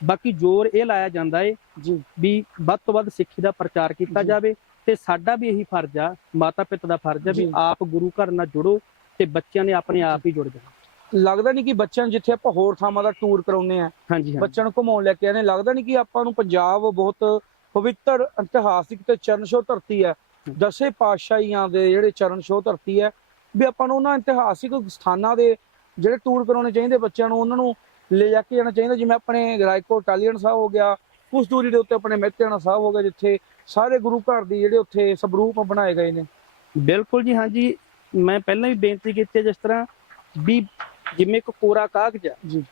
ਬਾਕੀ ਜ਼ੋਰ ਇਹ ਲਾਇਆ ਜਾਂਦਾ ਹੈ ਜੀ ਵੀ ਵੱਧ ਤੋਂ ਵੱਧ ਸਿੱਖੀ ਦਾ ਪ੍ਰਚਾਰ ਕੀਤਾ। ਜਾਵੇ ਤੇ ਸਾਡਾ ਵੀ ਇਹੀ ਫਰਜ਼ ਆ ਮਾਤਾ ਪਿਤਾ ਦਾ ਫਰਜ਼ ਆ ਵੀ। ਆਪ ਗੁਰੂ ਘਰ ਨਾਲ ਜੁੜੋ ਤੇ ਬੱਚਿਆਂ ਨੇ ਆਪਣੇ ਆਪ ਹੀ ਜੁੜ ਜਾਣਾ ਲੱਗਦਾ ਨਹੀਂ ਕਿ ਬੱਚਿਆਂ ਨੂੰ ਜਿੱਥੇ ਆਪਾਂ ਹੋਰ ਥਾਵਾਂ ਦਾ ਟੂਰ ਕਰਾਉਂਦੇ ਆ ਬੱਚਿਆਂ ਨੂੰ ਘੁਮਾਉਣ ਲੈ ਕੇ ਆਨੇ ਲੱਗਦਾ ਨਹੀਂ ਕਿ ਆਪਾਂ ਨੂੰ ਪੰਜਾਬ ਬਹੁਤ ਪਵਿੱਤਰ ਇਤਿਹਾਸਿਕ ਤੇ ਚਰਨ ਛੋਹ ਧਰਤੀ ਹੈ। ਦਸੇ ਪਾਤਸ਼ਾਹੀਆਂ ਦੇ ਜਿਹੜੇ ਚਰਨ ਛੋਹ ਧਰਤੀ ਹੈ ਵੀ ਆਪਾਂ ਨੂੰ ਉਹਨਾਂ ਇਤਿਹਾਸਿਕ ਸਥਾਨਾਂ ਦੇ ਜਿਹੜੇ ਟੂਰ ਕਰਾਉਣੇ ਚਾਹੀਦੇ ਬੱਚਿਆਂ ਨੂੰ ਉਹਨਾਂ ਨੂੰ ਲੈ ਜਾ ਕੇ ਜਾਣਾ ਚਾਹੀਦਾ। ਜਿਵੇਂ ਆਪਣੇ ਰਾਏਕੋਟ ਟਾਲੀਅਨ ਸਾਹਿਬ ਹੋ ਗਿਆ ਉਸ ਦੂਰੀ ਦੇ ਉੱਤੇ ਆਪਣੇ ਮਹਿਤਿਆਣਾ ਸਾਹਿਬ ਹੋ ਗਿਆ ਜਿੱਥੇ ਸਾਰੇ ਗੁਰੂ ਘਰ ਦੀ ਜਿਹੜੇ ਉੱਥੇ ਸਬਰੂਪ ਬਣਾਏ ਗਏ ਨੇ। ਬਿਲਕੁਲ ਜੀ ਹਾਂਜੀ। ਮੈਂ ਪਹਿਲਾਂ ਵੀ ਬੇਨਤੀ ਕੀਤੀ ਹੈ ਜਿਸ ਤਰ੍ਹਾਂ ਵੀ ਜਿਵੇਂ ਇੱਕ ਕੋਰਾ ਕਾਗਜ਼ ਆ ਜੀ।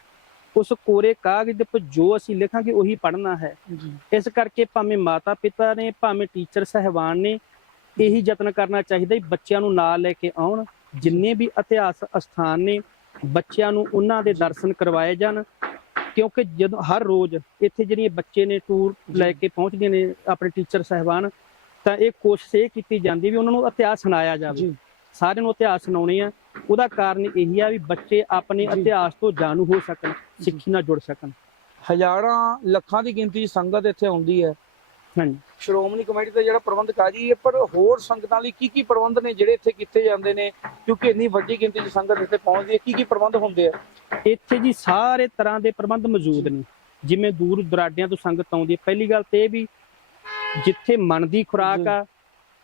ਉਸ ਕੋਰੇ ਕਾਗਜ਼ ਦੇ ਉੱਪਰ ਜੋ ਅਸੀਂ ਲਿਖਾਂਗੇ ਉਹੀ ਪੜ੍ਹਨਾ ਹੈ। ਜੀ। ਇਸ ਕਰਕੇ ਭਾਵੇਂ ਮਾਤਾ ਪਿਤਾ ਨੇ ਭਾਵੇਂ ਟੀਚਰ ਸਹਿਬਾਨ ਨੇ ਇਹੀ ਯਤਨ ਕਰਨਾ ਚਾਹੀਦਾ ਵੀ ਬੱਚਿਆਂ ਨੂੰ ਨਾਲ ਲੈ ਕੇ ਆਉਣ ਜਿੰਨੇ ਵੀ ਇਤਿਹਾਸ ਅਸਥਾਨ ਨੇ ਬੱਚਿਆਂ ਨੂੰ ਉਹਨਾਂ ਦੇ ਦਰਸ਼ਨ ਕਰਵਾਏ ਜਾਣ ਕਿਉਂਕਿ ਜਦੋਂ ਹਰ ਰੋਜ਼ ਇੱਥੇ ਜਿਹੜੀਆਂ ਬੱਚੇ ਨੇ ਟੂਰ। ਲੈ ਕੇ ਪਹੁੰਚਦੇ ਨੇ ਆਪਣੇ ਟੀਚਰ ਸਹਿਬਾਨ ਤਾਂ ਇਹ ਕੋਸ਼ਿਸ਼ ਇਹ ਕੀਤੀ ਜਾਂਦੀ ਵੀ ਉਹਨਾਂ ਨੂੰ ਇਤਿਹਾਸ ਸੁਣਾਇਆ ਜਾਵੇ। ਸਾਰਿਆਂ ਨੂੰ ਇਤਿਹਾਸ ਸੁਣਾਉਣੇ ਆ ਉਹਦਾ ਕਾਰਨ ਇਹੀ ਆ ਵੀ ਬੱਚੇ ਆਪਣੇ। ਇਤਿਹਾਸ ਤੋਂ ਜਾਣੂ ਹੋ ਸਕਣ ਸਿੱਖੀ ਨਾਲ ਜੁੜ ਸਕਣ। ਹਜ਼ਾਰਾਂ ਲੱਖਾਂ ਦੀ ਗਿਣਤੀ ਸੰਗਤ ਇੱਥੇ ਆਉਂਦੀ ਹੈ। ਹਾਂਜੀ। ਸ਼੍ਰੋਮਣੀ ਕਮੇਟੀ ਦਾ ਜਿਹੜਾ ਪ੍ਰਬੰਧਕ ਆ ਜੀ ਇਹ ਪਰ ਹੋਰ ਸੰਗਤਾਂ ਲਈ ਕੀ ਕੀ ਪ੍ਰਬੰਧ ਨੇ ਜਿਹੜੇ ਇੱਥੇ ਕੀਤੇ ਜਾਂਦੇ ਨੇ? ਕਿਉਂਕਿ ਇੰਨੀ ਵੱਡੀ ਗਿਣਤੀ 'ਚ ਸੰਗਤ ਇੱਥੇ ਪਹੁੰਚਦੀ ਹੈ ਕੀ ਕੀ ਪ੍ਰਬੰਧ ਹੁੰਦੇ ਆ? ਇੱਥੇ ਜੀ ਸਾਰੇ ਤਰ੍ਹਾਂ ਦੇ ਪ੍ਰਬੰਧ ਮੌਜੂਦ ਨੇ। ਜਿਵੇਂ ਦੂਰ ਦਰਾਡਿਆਂ ਤੋਂ ਸੰਗਤ ਆਉਂਦੀ ਹੈ। ਪਹਿਲੀ ਗੱਲ ਤੇ ਇਹ ਵੀ ਜਿੱਥੇ ਮਨ ਦੀ ਖੁਰਾਕ ਆ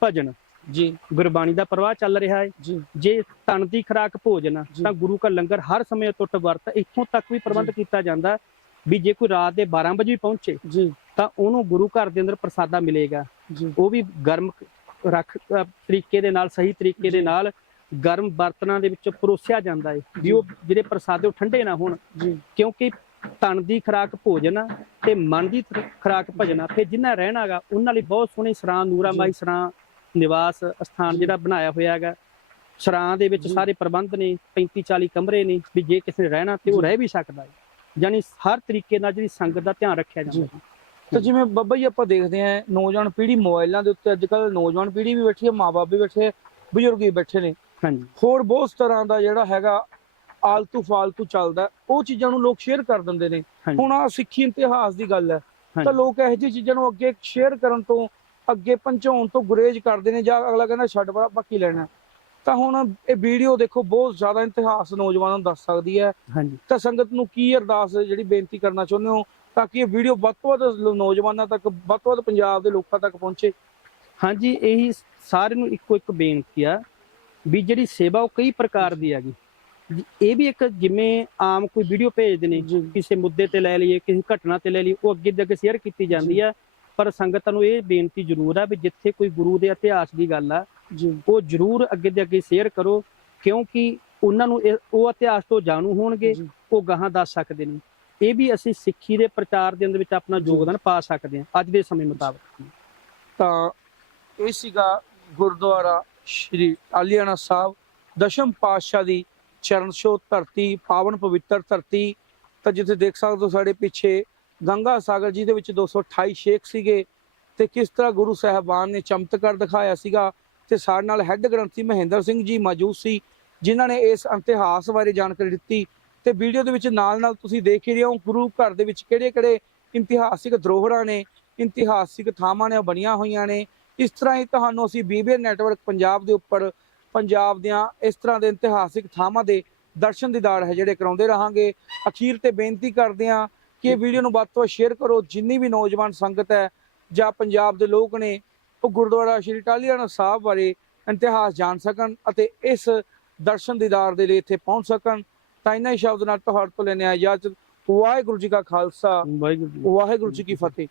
ਭਜਨ। ਜੀ। ਗੁਰਬਾਣੀ ਦਾ ਪ੍ਰਵਾਹ ਚੱਲ ਰਿਹਾ ਹੈ ਜੀ। ਤਨ ਦੀ ਖੁਰਾਕ ਭੋਜਨ। ਤਾਂ ਗੁਰੂ ਕਾ ਲੰਗਰ ਹਰ ਸਮੇਂ ਟੁੱਟ ਵਰਤ ਇੱਥੋਂ ਤੱਕ ਵੀ ਪ੍ਰਬੰਧ। ਕੀਤਾ ਜਾਂਦਾ। ਵੀ ਜੇ ਕੋਈ ਰਾਤ ਦੇ 12 ਵਜੇ ਵੀ ਪਹੁੰਚੇ ਜੀ ਤਾਂ ਉਹਨੂੰ ਗੁਰੂ ਘਰ ਦੇ ਅੰਦਰ ਪ੍ਰਸਾਦਾ ਮਿਲੇਗਾ ਉਹ ਵੀ ਗਰਮ ਰੱਖ ਤਰੀਕੇ ਦੇ ਨਾਲ ਸਹੀ ਤਰੀਕੇ ਦੇ। ਨਾਲ ਗਰਮ ਬਰਤਨਾਂ ਦੇ ਵਿੱਚ ਪਰੋਸਿਆ ਜਾਂਦਾ ਹੈ ਵੀ ਉਹ ਜਿਹੜੇ ਪ੍ਰਸਾਦੇ ਉਹ ਠੰਡੇ ਨਾ ਹੋਣ ਕਿਉਂਕਿ ਤਨ ਦੀ ਖੁਰਾਕ ਭੋਜਨ ਤੇ ਮਨ ਦੀ ਖੁਰਾਕ ਭਜਨ ਆ ਫਿਰ ਜਿੰਨਾ ਰਹਿਣਾਗਾ ਉਹਨਾਂ ਲਈ ਬਹੁਤ ਸੋਹਣੀ ਸਰਾਂ ਨੂਰਾ ਜੀ। ਮਾਈ ਸਰਾਂ ਨਿਵਾਸ ਸਥਾਨ। ਜਿਹੜਾ ਬਣਾਇਆ ਹੋਇਆ ਹੈਗਾ ਸਰਾਂ ਦੇ ਵਿੱਚ। ਸਾਰੇ ਪ੍ਰਬੰਧ ਨੇ 35 40 ਕਮਰੇ ਨੇ ਵੀ ਜੇ ਕਿਸੇ ਨੇ ਰਹਿਣਾ ਤੇ ਉਹ। ਰਹਿ ਵੀ ਸਕਦਾ ਹੈ ਯਾਨੀ ਹਰ ਤਰੀਕੇ ਨਾਲ ਜਿਹੜੀ ਸੰਗਤ ਦਾ ਧਿਆਨ ਰੱਖਿਆ ਜਾਂਦਾ। ਹੈ ਤੇ ਜਿਵੇਂ ਬੱਬਾ ਜੀ ਆਪਾਂ ਦੇਖਦੇ ਆਂ ਨੌਜਵਾਨ ਪੀੜ੍ਹੀ ਮੋਬਾਈਲਾਂ ਦੇ ਉੱਤੇ ਅੱਜ ਕੱਲ ਨੌਜਵਾਨ ਪੀੜ੍ਹੀ ਵੀ ਬੈਠੀ ਹੈ ਮਾਪੇ ਵੀ ਬੈਠੇ ਬਜ਼ੁਰਗ ਵੀ ਬੈਠੇ ਨੇ। ਹਾਂਜੀ। ਹੋਰ ਬਹੁਤ ਤਰ੍ਹਾਂ ਦਾ ਜਿਹੜਾ ਹੈਗਾ ਆਲਤੂ ਫਾਲਤੂ ਚੱਲਦਾ ਉਹ ਚੀਜ਼ਾਂ ਨੂੰ ਲੋਕ ਸ਼ੇਅਰ ਕਰ ਦਿੰਦੇ ਨੇ। ਹੁਣ ਆ ਸਿੱਖੀ ਇਤਿਹਾਸ ਦੀ ਗੱਲ ਹੈ ਤਾਂ ਲੋਕ ਇਹੋ ਜਿਹੀ ਚੀਜ਼ਾਂ ਨੂੰ ਅੱਗੇ ਸ਼ੇਅਰ ਕਰਨ ਤੋਂ ਅੱਗੇ ਪਹੁੰਚਾਉਣ ਤੋਂ ਗੁਰੇਜ਼ ਕਰਦੇ ਨੇ ਜਾਂ ਅਗਲਾ ਕਹਿੰਦਾ ਛੱਡ ਪਰਾ ਬਾਕੀ ਲੈਣਾ ਤਾਂ ਹੁਣ ਇਹ ਵੀਡੀਓ ਦੇਖੋ ਬਹੁਤ ਜ਼ਿਆਦਾ ਇਤਿਹਾਸ ਨੌਜਵਾਨਾਂ ਨੂੰ ਦੱਸ ਸਕਦੀ ਹੈ। ਹਾਂਜੀ। ਤਾਂ ਸੰਗਤ ਨੂੰ ਕੀ ਅਰਦਾਸ ਜਿਹੜੀ ਬੇਨਤੀ ਕਰਨਾ ਚਾਹੁੰਦੇ ਹੋ ਤਾਂ ਕਿ ਇਹ ਵੀਡੀਓ ਵੱਧ ਤੋਂ ਵੱਧ ਨੌਜਵਾਨਾਂ ਤੱਕ ਵੱਧ ਤੋਂ ਵੱਧ ਪੰਜਾਬ ਦੇ ਲੋਕਾਂ ਤੱਕ ਪਹੁੰਚੇ। ਹਾਂਜੀ ਇਹੀ ਸਾਰਿਆਂ ਨੂੰ ਇੱਕੋ ਇੱਕ ਬੇਨਤੀ ਆ ਵੀ ਜਿਹੜੀ ਸੇਵਾ ਉਹ ਕਈ ਪ੍ਰਕਾਰ ਦੀ ਹੈਗੀ। ਇਹ ਵੀ ਇੱਕ ਜਿਵੇਂ ਆਮ ਕੋਈ ਵੀਡੀਓ ਭੇਜਦੇ ਨੇ ਕਿਸੇ ਮੁੱਦੇ ਤੇ ਲੈ ਲਈਏ ਕਿਸੇ ਘਟਨਾ ਤੇ ਲੈ ਲਈਏ ਉਹ ਅੱਗੇ ਦੇ ਅੱਗੇ ਸ਼ੇਅਰ ਕੀਤੀ ਜਾਂਦੀ ਆ। ਪਰ ਸੰਗਤਾਂ ਨੂੰ ਇਹ ਬੇਨਤੀ ਜ਼ਰੂਰ ਆ ਵੀ ਜਿੱਥੇ ਕੋਈ ਗੁਰੂ ਦੇ ਇਤਿਹਾਸ ਦੀ ਗੱਲ ਆ ਉਹ ਜ਼ਰੂਰ ਅੱਗੇ ਦੇ ਅੱਗੇ ਸ਼ੇਅਰ ਕਰੋ ਕਿਉਂਕਿ ਉਹਨਾਂ ਨੂੰ ਉਹ ਇਤਿਹਾਸ ਤੋਂ ਜਾਣੂ ਹੋਣਗੇ। ਉਹ ਗਾਹਾਂ ਦੱਸ ਸਕਦੇ ਨੇ ਇਹ ਵੀ ਅਸੀਂ ਸਿੱਖੀ ਦੇ ਪ੍ਰਚਾਰ ਦੇ ਅੰਦਰ ਵਿੱਚ ਆਪਣਾ। ਯੋਗਦਾਨ ਪਾ ਸਕਦੇ ਹਾਂ ਅੱਜ ਦੇ ਸਮੇਂ ਮੁਤਾਬਕ ਤਾਂ ਇਹ ਸੀਗਾ ਗੁਰਦੁਆਰਾ ਸ਼੍ਰੀ ਆਲੀਆਣਾ ਸਾਹਿਬ ਦਸ਼ਮ ਪਾਤਸ਼ਾਹ ਦੀ ਚਰਨ ਛੋਹ ਧਰਤੀ ਪਾਵਨ ਪਵਿੱਤਰ ਧਰਤੀ ਤਾਂ ਜਿੱਥੇ ਦੇਖ ਸਕਦੇ ਹੋ ਸਾਡੇ ਪਿੱਛੇ ਗੰਗਾ ਸਾਗਰ ਜੀ ਦੇ ਵਿੱਚ 228 ਸ਼ੇਖ ਸੀਗੇ ਤੇ ਕਿਸ ਤਰ੍ਹਾਂ ਗੁਰੂ ਸਾਹਿਬਾਨ ਨੇ ਚਮਤਕਾਰ ਦਿਖਾਇਆ ਸੀਗਾ ਤੇ ਸਾਡੇ ਨਾਲ ਹੈੱਡ ਗ੍ਰੰਥੀ ਮਹਿੰਦਰ ਸਿੰਘ ਜੀ ਮੌਜੂਦ ਸੀ, ਜਿਨ੍ਹਾਂ ਨੇ ਇਸ ਇਤਿਹਾਸ ਬਾਰੇ ਜਾਣਕਾਰੀ ਦਿੱਤੀ ਤੇ ਵੀਡੀਓ ਦੇ ਵਿੱਚ ਨਾਲ ਨਾਲ ਤੁਸੀਂ ਦੇਖ ਹੀ ਰਹੇ ਹੋ, ਗੁਰੂ ਘਰ ਦੇ ਵਿੱਚ ਕਿਹੜੇ-ਕਿਹੜੇ ਇਤਿਹਾਸਿਕ ਧਰੋਹਰਾਂ ਨੇ, ਇਤਿਹਾਸਿਕ ਥਾਵਾਂ ਨੇ, ਉਹ ਬਣੀਆਂ ਹੋਈਆਂ ਨੇ। ਇਸ ਤਰ੍ਹਾਂ ਹੀ ਤੁਹਾਨੂੰ ਅਸੀਂ ਬੀਬੀਐਨ ਨੈਟਵਰਕ ਪੰਜਾਬ ਦੇ ਉੱਪਰ, ਪੰਜਾਬ ਦੀਆਂ ਇਸ ਤਰ੍ਹਾਂ ਦੇ ਇਤਿਹਾਸਿਕ ਥਾਵਾਂ ਦੇ ਦਰਸ਼ਨ ਦੀਦਾਰ ਹੈ ਜਿਹੜੇ ਕਰਾਉਂਦੇ ਰਹਾਂਗੇ। ਅਖੀਰ ਤੇ ਬੇਨਤੀ ਕਰਦੇ ਹਾਂ ਕਿ ਇਹ ਵੀਡੀਓ ਨੂੰ ਵੱਧ ਤੋਂ ਵੱਧ ਸ਼ੇਅਰ ਕਰੋ। ਜਿੰਨੀ ਵੀ ਨੌਜਵਾਨ ਸੰਗਤ ਹੈ ਜਾਂ ਪੰਜਾਬ ਦੇ ਲੋਕ ਨੇ ਉਹ ਗੁਰਦੁਆਰਾ ਸ਼੍ਰੀ ਟਾਲੀਆਣਾ ਸਾਹਿਬ ਬਾਰੇ ਇਤਿਹਾਸ ਜਾਣ ਸਕਣ ਅਤੇ ਇਸ ਦਰਸ਼ਨ ਦੀਦਾਰ ਦੇ ਲਈ ਇੱਥੇ ਪਹੁੰਚ ਸਕਣ। ਤਾਂ ਇਹਨਾਂ ਹੀ ਸ਼ਬਦ ਨਾਲ ਤੁਹਾਡੇ ਤੋਂ ਲੈਣੇ ਆ ਇਜਾਜ਼ਤ ਵਾਹਿਗੁਰੂ ਜੀ ਕਾ ਖਾਲਸਾ। ਵਾਹਿਗੁਰੂ ਜੀ ਕੀ ਫਤਿਹ।